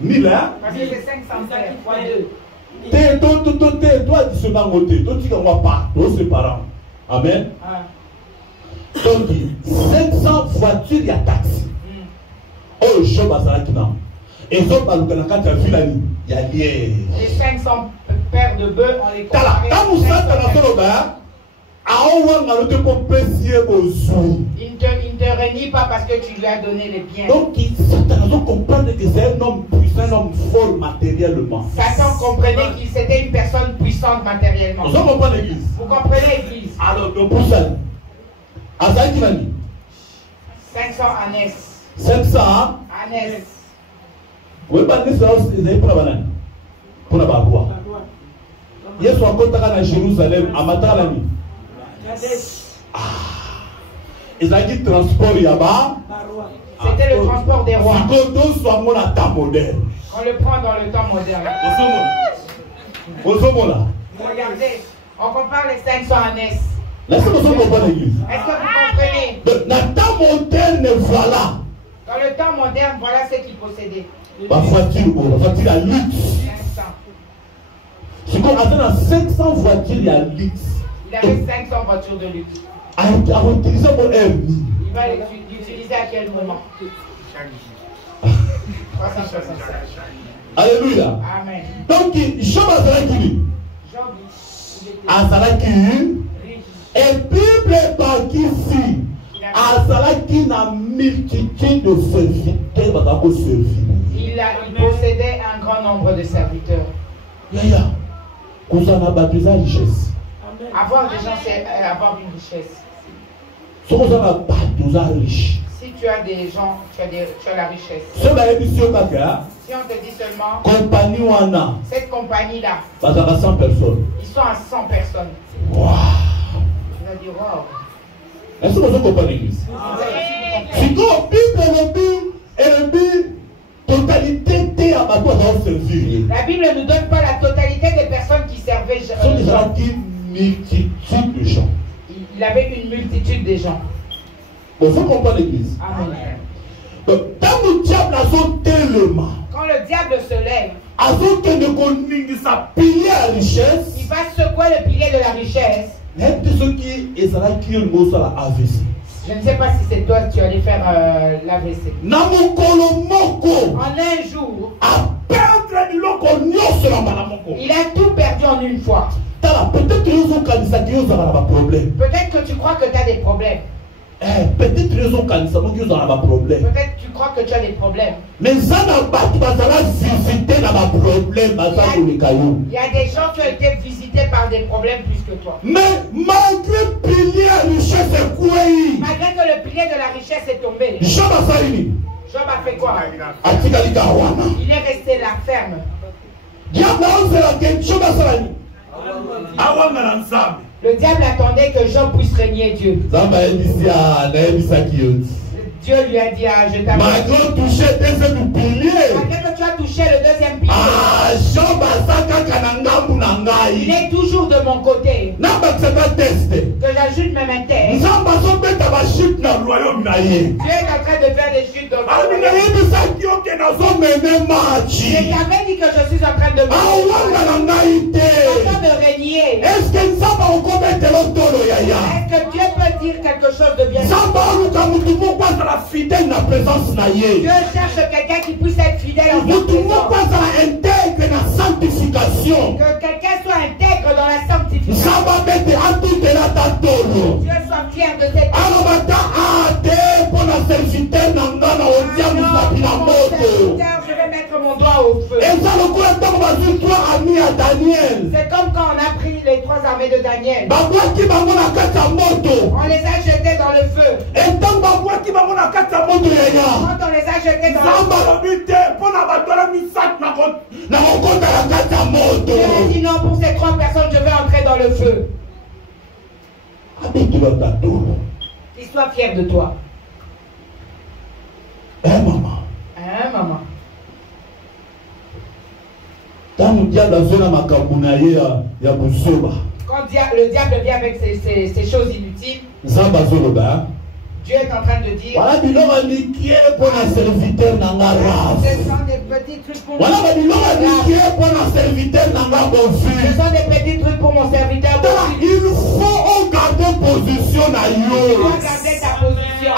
1000 hein? Parce que c'est 500 fois 2. Toi, tu seras monté. Toi, tu ne vas pas. Toi, c'est parents. Amen. Donc, 500 voitures, il y a taxi. Oh, Job a là qui n'a. Et Job a il y a les 500 paires de bœufs, on les compare. Il ne te renie pas parce que tu lui as donné les biens. Donc, Satan comprend que c'est un homme puissant, un homme fort matériellement. Satan comprenait qu'il c'était une personne puissante matériellement. Vous comprenez l'église? Vous comprenez l'église? Alors, donc pour ça, Azaï qui m'a dit 500 ânes. 500 ânes. Oui, pas de ça, c'est pour la banane. Pour la barroie. Hier soir, quand tu es à Jérusalem, à Matalami. Ils ont dit transport Yaba. C'était le transport des rois. Quand on le prend dans le temps moderne. Regardez, on compare les 500 ânes. Laissez-moi comprendre l'église. Est-ce que vous comprenez? Dans le temps moderne, voilà. Dans le temps moderne, voilà ce qu'il possédait. La voiture à luxe. Si on a 500 voitures, il y a luxe. Il avait 500 voitures de luxe. Il va l'utiliser à quel moment? Alléluia. Amen. Donc, Job et Bible est ici. Azalaki na multitude de serviteurs. Il possédait un grand nombre de serviteurs. Richesse. Avoir des gens, c'est avoir une richesse. Si tu as des gens, tu as la richesse. Si on te dit seulement cette compagnie-là, ils sont à 100 personnes. Wow. Tu vas dire wow. Est-ce que vous comprenez l'église? Si la Bible ne nous donne pas la totalité des personnes qui servaient. Multitude de gens. Il avait une multitude de gens. Il faut comprendre l'église. Amen. Donc, quand le diable a son tellement, quand le diable se lève, il va secouer le pilier de la richesse. Je ne sais pas si c'est toi que tu allais faire l'AVC. En un jour, il a tout perdu en une fois. Peut-être que tu crois que tu as des problèmes. Peut-être raison kanisa moki uzana ba problème. Peut-être tu crois que tu as des problèmes. Mais ça n'a pas bazala visiter na ba problème bazalo le kayo. Il y a des gens qui ont été visités par des problèmes plus que toi. Mais malgré pilier richesse est quoi? Malgré que le pilier de la richesse est tombé. Job a fait quoi? Il est resté là ferme. Diable a osé la question Job a Le diable attendait que Job puisse régner Dieu. Dieu lui a dit, je t'avais. Malgré que tu as touché le deuxième pilier. Il est toujours de mon côté. Que j'ajoute même un test. Dieu est en train de faire des chutes dans le Je t'avais dit que je suis en train de régner. Est-ce que Dieu peut dire quelque chose de bien? Fidèle dans la présence de Dieu cherche quelqu'un qui puisse être fidèle en sa présence. Intègre dans la sanctification. Que quelqu'un soit intègre dans la sanctification. Dieu soit fier de cette je vais mettre mon doigt au feu. C'est comme quand on a pris les 3 armées de Daniel. On les a jetés dans le feu. Quand on les a jetés dans le feu, Dieu a dit non, pour ces 3 personnes, je vais entrer dans le feu. Qu'ils soient fiers de toi. Maman. Maman. Quand le diable vient avec ces choses inutiles, Dieu est en train de dire ce sont des petits trucs pour mon serviteur. Il faut garder position. Il faut garder ta position.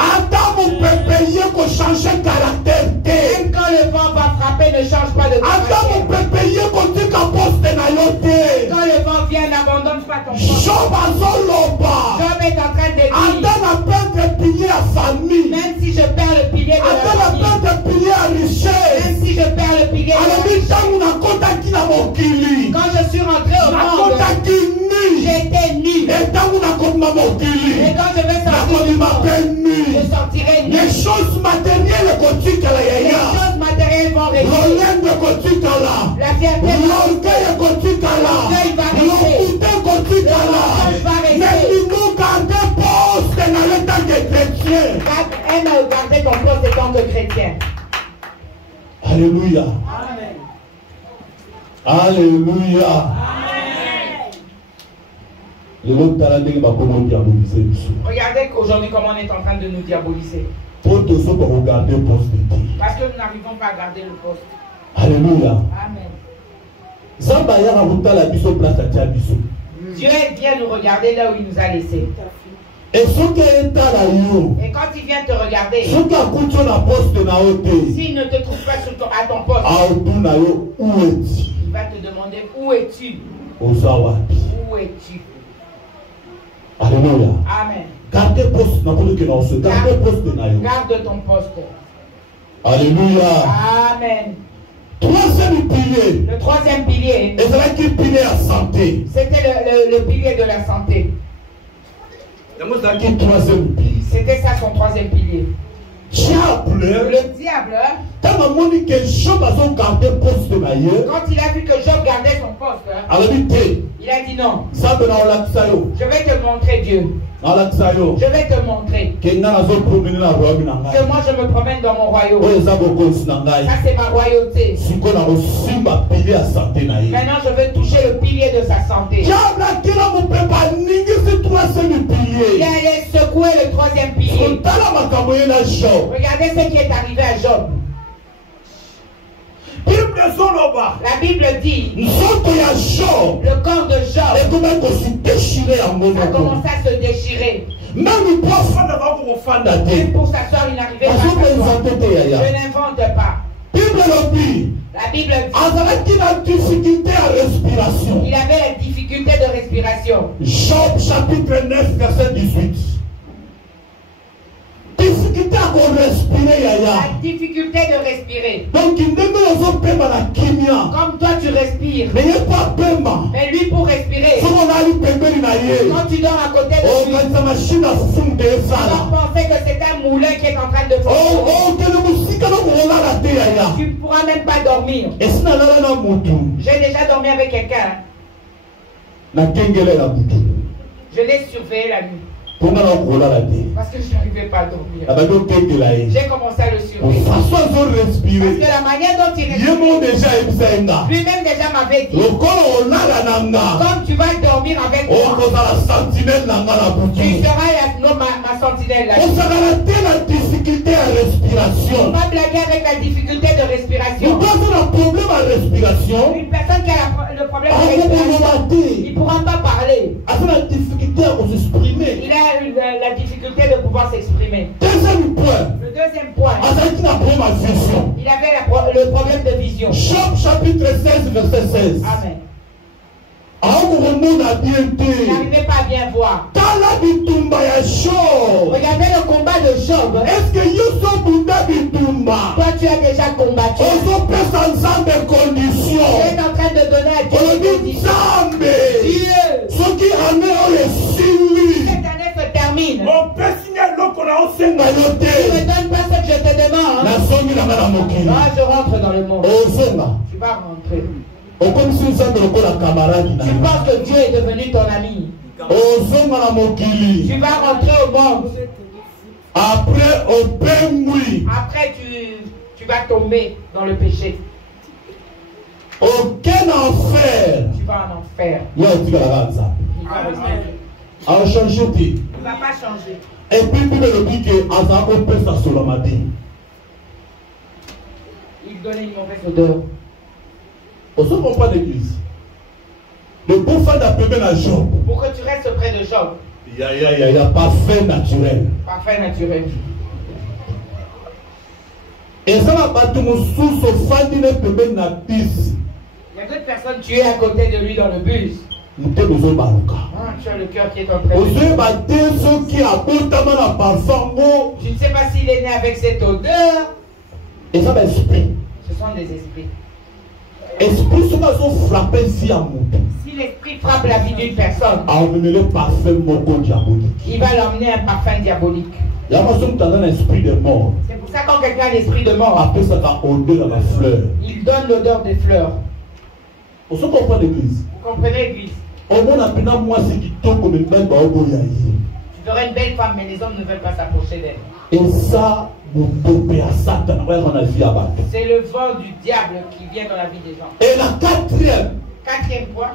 Même quand le vent va frapper, ne change pas de caractère. Quand le vent vient, n'abandonne pas ton poste. Job est en train de dire même si je perds le pilier de la famille, même si je perds le pilier de la famille, quand je suis rentré au monde, j'étais nu. Et quand je vais sortir du monde, je sortirai nu. Les choses matérielles vont rester. La fierté aime à garder ton poste en tant que chrétien. Alléluia. Amen. Alléluia. Regardez qu'aujourd'hui comment on est en train de nous diaboliser. Parce que nous n'arrivons pas à garder le poste. Alléluia. Amen. Dieu vient nous regarder là où il nous a laissés. Et quand il vient te regarder, s'il ne te trouve pas à ton poste, il va te demander où es-tu? Où es-tu? Alléluia. Amen. Garde ton poste. Alléluia. Amen. Troisième pilier. Le troisième pilier. C'était le pilier de la santé. C'était ça son troisième pilier. Le diable, quand il a vu que Job gardait son poste, il a dit non. Je vais te montrer Dieu. Je vais te montrer que moi je me promène dans mon royaume. Ça c'est ma royauté. Maintenant je veux toucher le pilier de sa santé. Il allait secouer le troisième pilier. Regardez ce qui est arrivé à Job. La Bible dit le corps de Job a commencé à se déchirer. Même pour sa soeur, il n'arrivait pas à s'asseoir. Je n'invente pas. La Bible dit il avait la difficulté de respiration. Job chapitre 9 verset 18. Difficulté à respirer, yaya. La difficulté de respirer. Donc il ne comme toi tu respires. Mais il n'est pas pema. Mais lui pour respirer. Quand tu dors à côté de lui, tu vas penser que c'est un moulin qui est en train de fonctionner. Tu ne pourras même pas dormir. J'ai déjà dormi avec quelqu'un. Je l'ai surveillé la nuit. Parce que je n'arrivais pas à dormir. J'ai commencé à le surveiller. Parce que la manière dont il respire, lui-même déjà m'avait dit, comme tu vas dormir avec moi, tu seras ma sentinelle là. On va blaguer avec la difficulté de respiration. Une personne qui a le problème de respiration, il ne pourra pas parler. Il a la difficulté de pouvoir s'exprimer. Deuxième point. Le deuxième point. Il avait le problème de vision. Job chapitre 16 verset 16. Amen. Il n'arrivait pas à bien voir. Regardez le combat de Job. Est-ce que toi tu as déjà combattu? Tu es en train de donner à Dieu des conditions. Dieu. Cette année se termine. Tu ne me donnes pas ce que je te demande. Moi je rentre dans le monde. Tu vas rentrer. Tu penses que Dieu est devenu ton ami. Tu vas rentrer au monde. Après tu vas tomber dans le péché. Aucun enfer. Tu vas en enfer. Il va changer. Il ne va pas changer. Et puis il dit que Azako pèse à Solomadi. Il donnait une mauvaise odeur. On se comprend l'église. Le bon fait d'appeler à Job. Pour que tu restes près de Job. Il y a parfait naturel. Parfait naturel. Et ça va battre mon sous au fan d'une pébé na bus. Il y a d'autres personnes, tu es à côté de lui dans le bus. Tu as le cœur qui est en train de... Tu ne sais pas s'il est né avec cette odeur. Et ça va esprit. Ce sont des esprits. Esprit, ce va frapper si à si l'esprit frappe la vie d'une personne, il va l'emmener un parfum diabolique. C'est pour ça quand quelqu'un a l'esprit de mort, il donne l'odeur des fleurs. Vous comprenez l'église? Vous comprenez l'église? Tu ferais une belle femme, mais les hommes ne veulent pas s'approcher d'elle. Et ça, c'est le vent du diable qui vient dans la vie des gens. Et la quatrième point,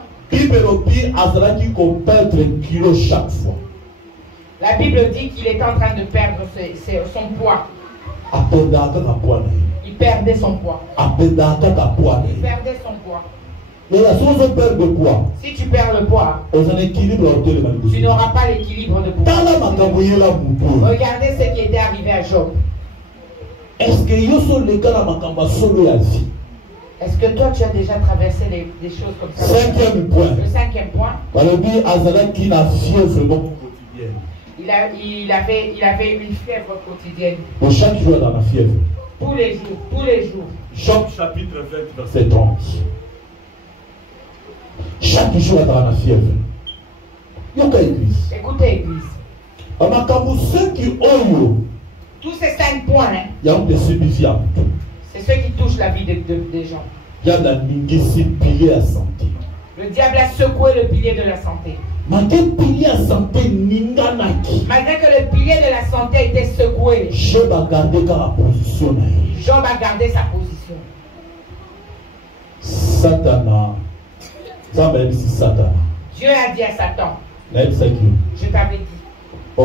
chaque fois. La Bible dit qu'il est en train de perdre son poids. Il perdait son poids. Il perdait son poids. Mais la chose perd de poids. Si tu perds le poids, tu n'auras pas l'équilibre de poids. Regardez ce qui était arrivé à Job. Est-ce que toi tu as déjà traversé des choses comme ça? Cinquième point. Le cinquième point. Il avait une fièvre quotidienne. Pour chaque jour dans la fièvre. Tous les jours. Job chapitre 20 verset 30. Chaque jour dans la fièvre. Écoutez église. Tous ces 5 points, c'est ceux qui touchent la vie des gens. Le diable a secoué le pilier de la santé. Malgré que le pilier de la santé était secoué, Job a gardé sa position. Dieu a dit à Satan, je t'avais dit. Tu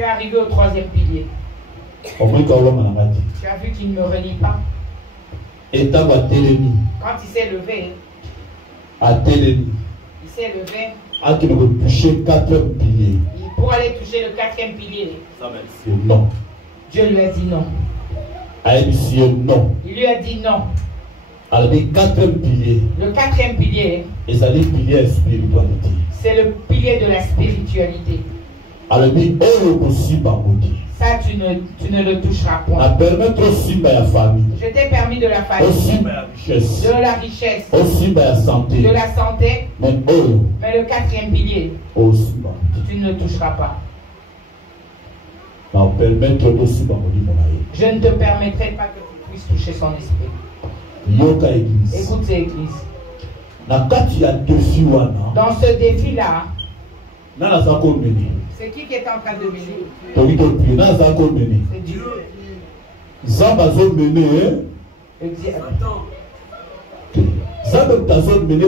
es arrivé au 3e pilier. Tu as vu qu'il ne me relie pas. Quand il s'est levé, il s'est levé pour aller toucher le 4e pilier. Non. Dieu lui a dit non. Non. Il lui a dit non. Le quatrième pilier. Le quatrième pilier. C'est le pilier spiritualité. C'est le pilier de la spiritualité. Ça, tu ne le toucheras point. Je t'ai permis de la famille, de la richesse, de la santé. Mais le quatrième pilier, tu ne le toucheras pas. Je ne te permettrai pas que tu puisses toucher son esprit. Écoute ces églises. Dans ce défi-là, c'est qui est en train de mener? C'est Dieu.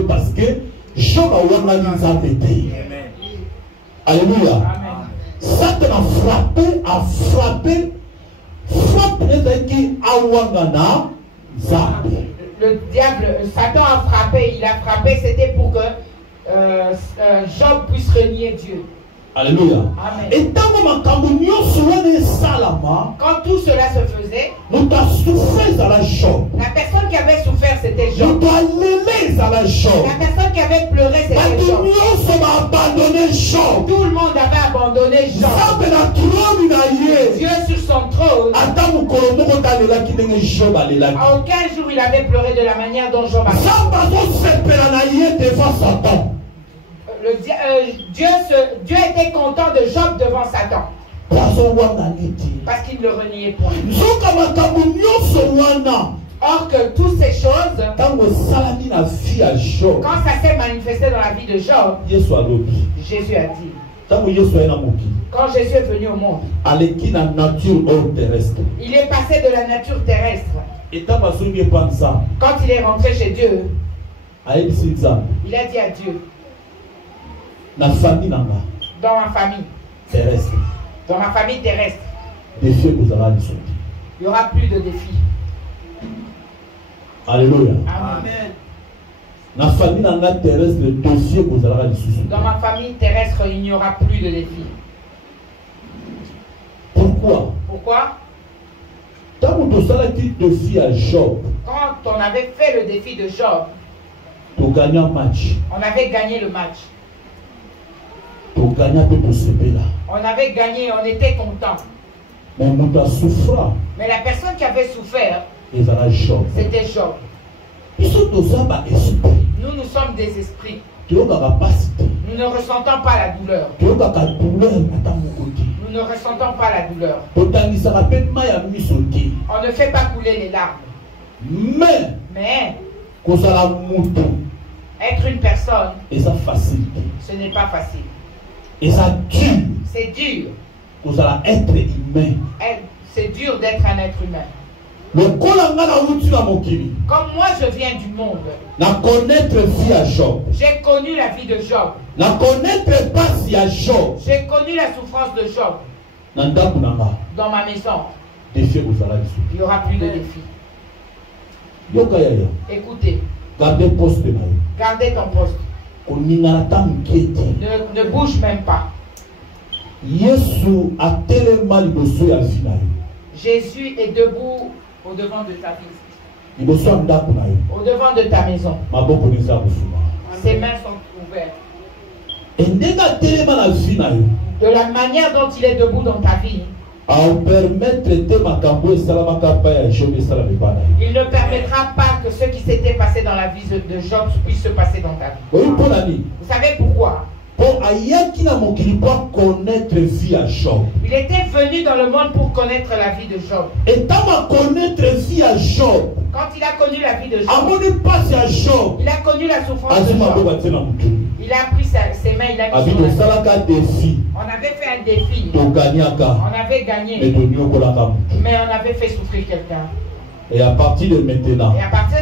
Parce que Job Alléluia. Satan a frappé le diable, Satan a frappé, il a frappé, c'était pour que Job puisse renier Dieu. Alléluia. Amen. Et quand tout cela se faisait, la personne qui avait souffert, c'était Job. La personne qui avait pleuré, c'était Job. Tout le monde avait abandonné Job. Dieu sur son trône. À aucun jour il avait pleuré de la manière dont Job a pleuré. Dieu était content de Job devant Satan. Parce qu'il ne le reniait point. Or que toutes ces choses, quand ça s'est manifesté dans la vie de Job, Jésus a dit, quand Jésus est venu au monde, il est passé de la nature terrestre. Quand il est rentré chez Dieu, il a dit à Dieu, dans ma famille terrestre, il n'y aura plus de défis. Alléluia. Amen. Dans ma famille terrestre, il n'y aura plus de défis. Pourquoi? Quand on avait fait le défi de Job, on avait gagné le match. On avait gagné, on était content. Mais la personne qui avait souffert, c'était Job. Nous sommes des esprits. Nous ne ressentons pas la douleur. Nous ne ressentons pas la douleur. On ne fait pas couler les larmes. Mais être une personne, ce n'est pas facile. C'est dur. Être humain. C'est dur d'être un être humain. Comme moi je viens du monde, j'ai connu la vie de Job. J'ai connu la souffrance de Job. Dans ma maison, il n'y aura plus de défis. Écoutez, gardez ton poste. Ne bouge même pas. Jésus est debout au devant de ta vie. Au devant de ta maison. Ses mains sont ouvertes. De la manière dont il est debout dans ta vie, il ne permettra pas que ce qui s'était passé dans la vie de Job puisse se passer dans ta vie. Vous savez pourquoi? Il était venu dans le monde pour connaître la vie de Job. Quand il a connu la vie de Job, il a connu la souffrance de Job. Il a pris ses mains, il a mis sur la terre. On avait fait un défi. On avait gagné. Mais on avait fait souffrir quelqu'un. Et à partir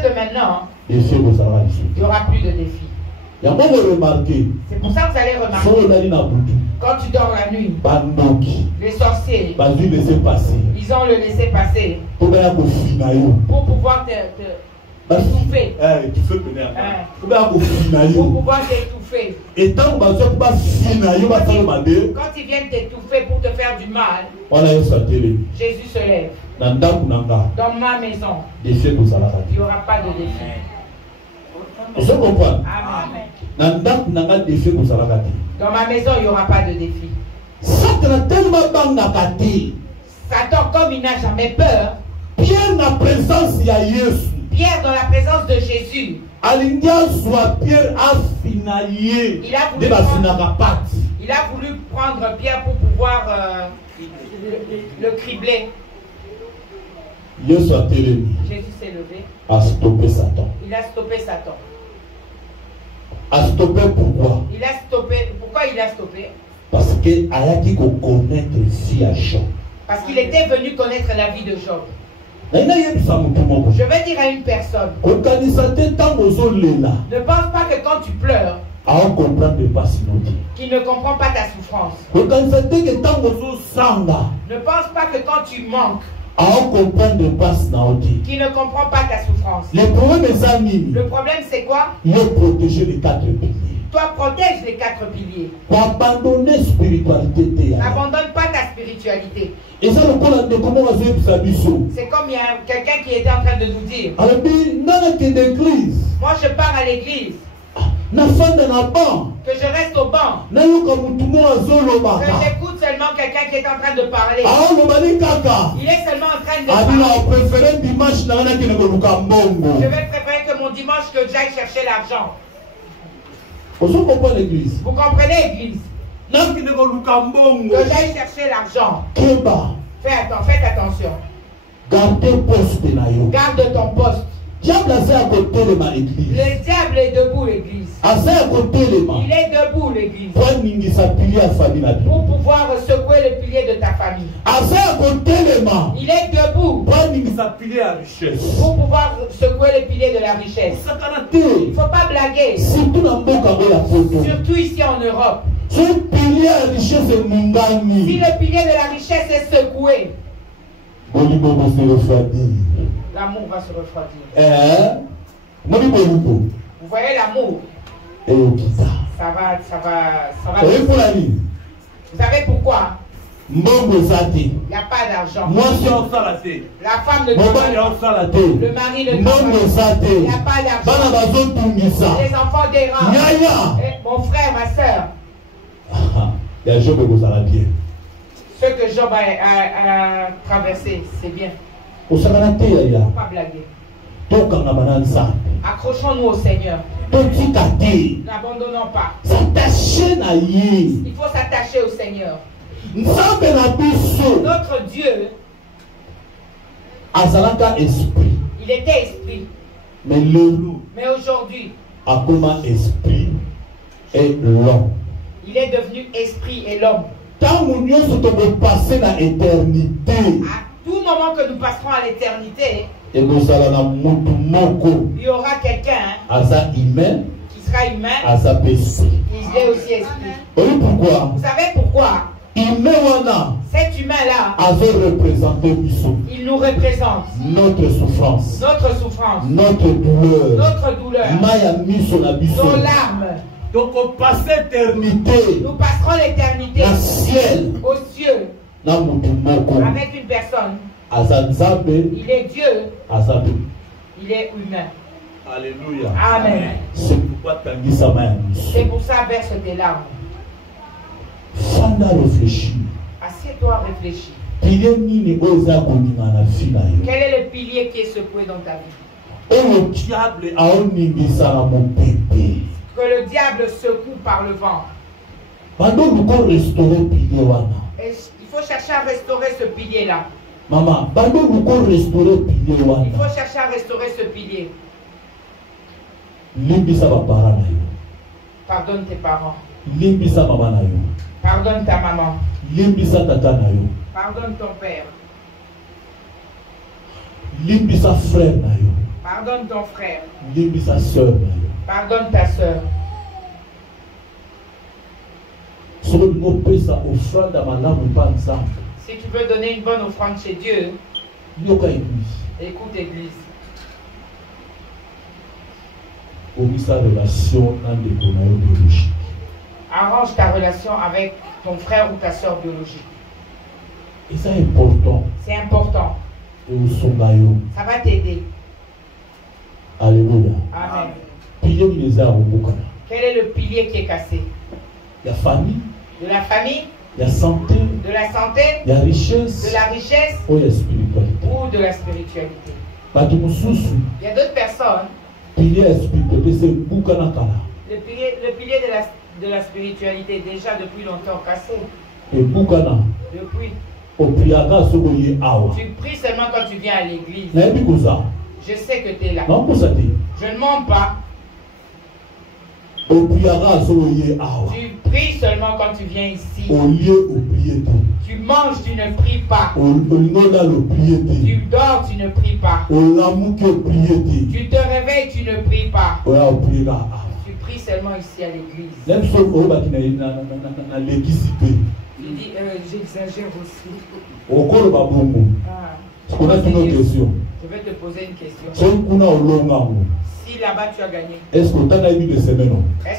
de maintenant, il n'y aura plus de défis. C'est pour ça que vous allez remarquer, quand tu dors la nuit, les sorciers, ils ont le laissé passer pour pouvoir Étouffer. Pour pouvoir t'étouffer. Et quand ils viennent t'étouffer pour te faire du mal, Jésus se lève. Dans ma maison, il n'y aura pas de défi. Je comprends. Amen. Dans ma maison, il n'y aura pas de défi. Satan, comme il n'a jamais peur, Pierre dans la présence de Jésus, il a voulu prendre Pierre pour pouvoir le cribler. Jésus s'est levé. A stoppé Satan. Il a stoppé Satan. A stoppé pourquoi? Il a stoppé. Pourquoi il a stoppé? Parce qu'il a dit qu'on connaît ici à Job. Parce qu'il était venu connaître la vie de Job. Je vais dire à une personne, ne pense pas que quand tu pleures, qu'il ne comprend pas ta souffrance. Ne pense pas que quand tu manques, qu'il ne comprend pas ta souffrance. Le problème c'est quoi? Toi protège les 4 piliers. N'abandonne pas ta spiritualité. C'est comme il y a quelqu'un qui était en train de nous dire, moi je pars à l'église, que je reste au banc, que j'écoute seulement quelqu'un qui est en train de parler. Il est seulement en train de parler. Je vais préférer que mon dimanche que j'aille chercher l'argent. Vous comprenez l'église? Que j'aille chercher l'argent. Faites attention. Garde ton poste. Le diable est debout, l'église. Il est debout, l'église. Pour pouvoir secouer le pilier de ta famille. Il est debout. Pour pouvoir secouer le pilier de la richesse. Il ne faut pas blaguer. Surtout ici en Europe. Si le pilier de la richesse est secoué, l'amour va se refroidir. Vous voyez l'amour? Ça va. Vous savez pourquoi? Il n'y a pas d'argent. La femme ne travaille pas. Le mari ne travaille pas. Il n'y a pas d'argent. Les enfants dérangent. Mon frère, ma soeur. Ce que Job a traversé, c'est bien. Il ne faut pas blaguer. Accrochons-nous au Seigneur. N'abandonnons pas. Il faut s'attacher au Seigneur. Notre Dieu, il était esprit. Mais aujourd'hui, il est devenu esprit et l'homme. À tout moment que nous passerons à l'éternité, il y aura quelqu'un qui sera humain, qui est aussi esprit. Vous savez pourquoi? Cet humain-là, il nous représente notre souffrance, notre douleur, nos larmes. Donc on passe l'éternité. Nous passerons l'éternité au ciel. Avec une personne. Il est Dieu. Il est humain. Alléluia. Amen. C'est pour ça verse tes larmes. Assieds-toi, réfléchis. Quel est le pilier qui est secoué dans ta vie? Que le diable secoue par le vent. Il faut chercher à restaurer ce pilier-là. Maman, il faut chercher à restaurer ce pilier. Pardonne tes parents. Pardonne ta maman. Pardonne ton père. Pardonne ton frère. Pardonne ta soeur. Si tu veux donner une bonne offrande chez Dieu, écoute l'église. Arrange ta relation avec ton frère ou ta soeur biologique. Et c'est important. C'est important. Ça va t'aider. Alléluia. Amen. Quel est le pilier qui est cassé? La famille. De la famille. La santé. De la santé. La richesse. De la richesse. Ou la spiritualité. Ou de la spiritualité. Il y a d'autres personnes. Le pilier de la spiritualité déjà depuis longtemps cassé. Et depuis. Tu pries seulement quand tu viens à l'église. Je sais que tu es là. Je ne mens pas. Tu pries seulement quand tu viens ici. Tu manges, tu ne pries pas. Tu dors, tu ne pries pas. Tu te réveilles, tu ne pries pas. Tu pries seulement ici à l'église. Tu dis, j'exagère aussi. Je vais te poser une question. Si là-bas tu as gagné. Est-ce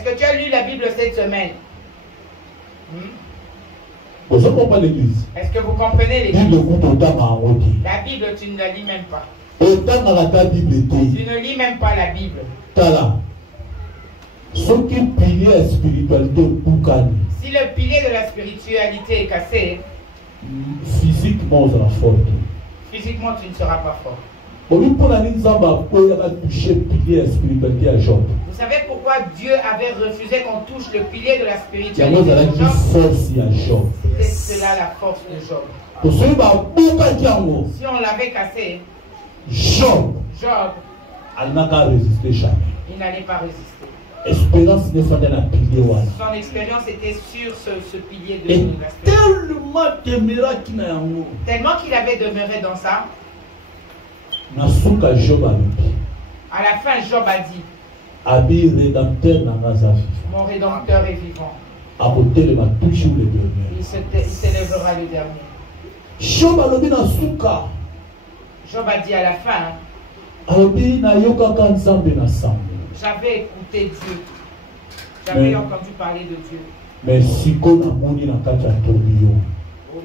que tu as lu la Bible cette semaine? Est-ce que vous comprenez l'église? La Bible, tu ne la lis même pas. Tu ne lis même pas la Bible. Si le pilier de la spiritualité est cassé, physiquement tu ne seras pas fort. Vous savez pourquoi Dieu avait refusé qu'on touche le pilier de la spiritualité de Job? C'était cela la force de Job. Si on l'avait cassé, Job il n'allait pas résister. Son expérience était sur ce pilier de la spiritualité. Tellement qu'il avait demeuré dans ça. À la fin, Job a dit, mon rédempteur est vivant. Il s'élèvera le dernier. Job a dit à la fin, j'avais écouté Dieu. J'avais entendu parler de Dieu. Mais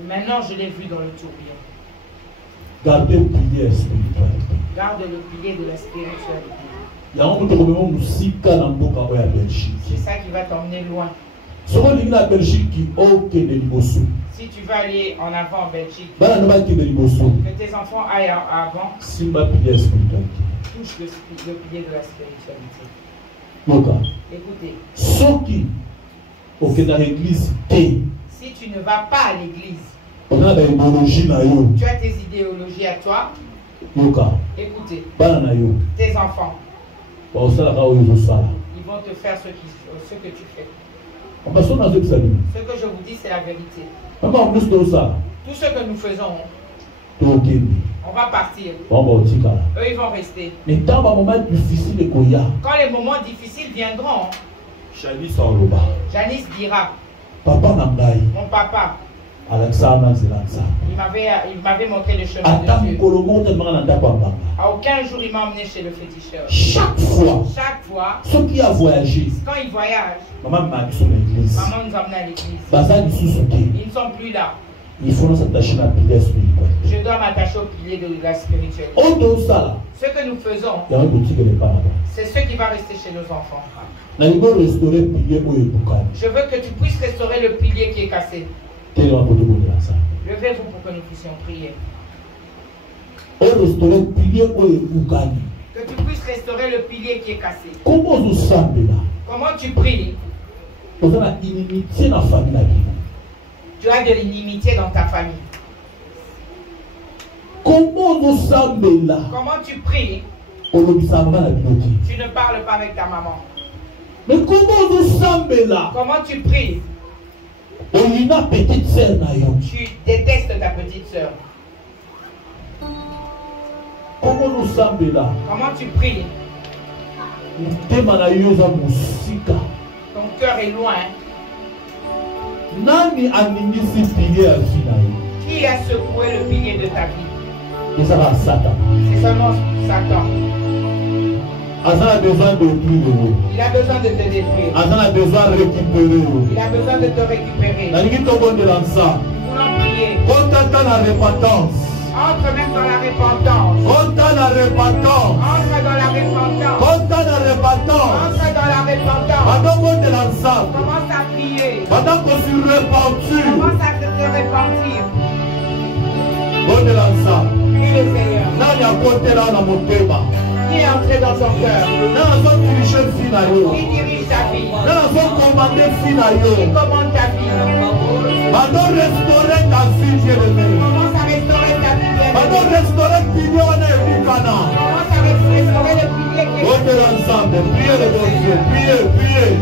maintenant, je l'ai vu dans le tourbillon. Gardez le pilier spirituel. Garde le pilier de la spiritualité. C'est ça qui va t'emmener loin. Si tu vas aller en avant en Belgique, que tes enfants aillent avant, touche le pilier de la spiritualité. Écoutez, si tu ne vas pas à l'église, tu as tes idéologies à toi. Écoutez, tes enfants, ils vont te faire ce que tu fais. Ce que je vous dis, c'est la vérité. Tout ce que nous faisons, on va partir. Eux, ils vont rester. Quand les moments difficiles viendront, Janice dira, mon papa, il m'avait montré le chemin de Dieu. À aucun jour, il m'a emmené chez le féticheur. Chaque fois, quand il voyage, maman nous emmène à l'église. Ils ne sont plus là. Je dois m'attacher au pilier de la spiritualité. Ce que nous faisons, c'est ce qui va rester chez nos enfants. Je veux que tu puisses restaurer le pilier qui est cassé. Levez-vous pour que nous puissions prier. Que tu puisses restaurer le pilier qui est cassé. Comment tu pries? Tu as de l'inimitié dans ta famille. Comment tu pries? Tu ne parles pas avec ta maman. Mais comment tu pries? Tu détestes ta petite soeur. Comment tu pries? Ton cœur est loin. Qui a secoué le pilier de ta vie? C'est seulement Satan. Il a besoin de détruire. Il a besoin de te détruire. Il a besoin de récupérer. Il a besoin de te récupérer. Pour prier. Entre la repentance. Entre même dans la repentance. Entre la repentance. Entre dans la repentance. Entre la repentance. Entre dans la repentance. Commence à prier. Pendant qu'on s'y repentit. Commence à te repentir. Bon de l'ensemble. Prie le Seigneur. Qui est entré dans son cœur? Qui dirige ta vie? Qui commande ta vie? Commence à restaurer ta vie, bien-aimé. Commence à restaurer ta vie. Commence à restaurer le pilier qui est. Bon de l'ensemble. Priez le bon Dieu. Priez, priez.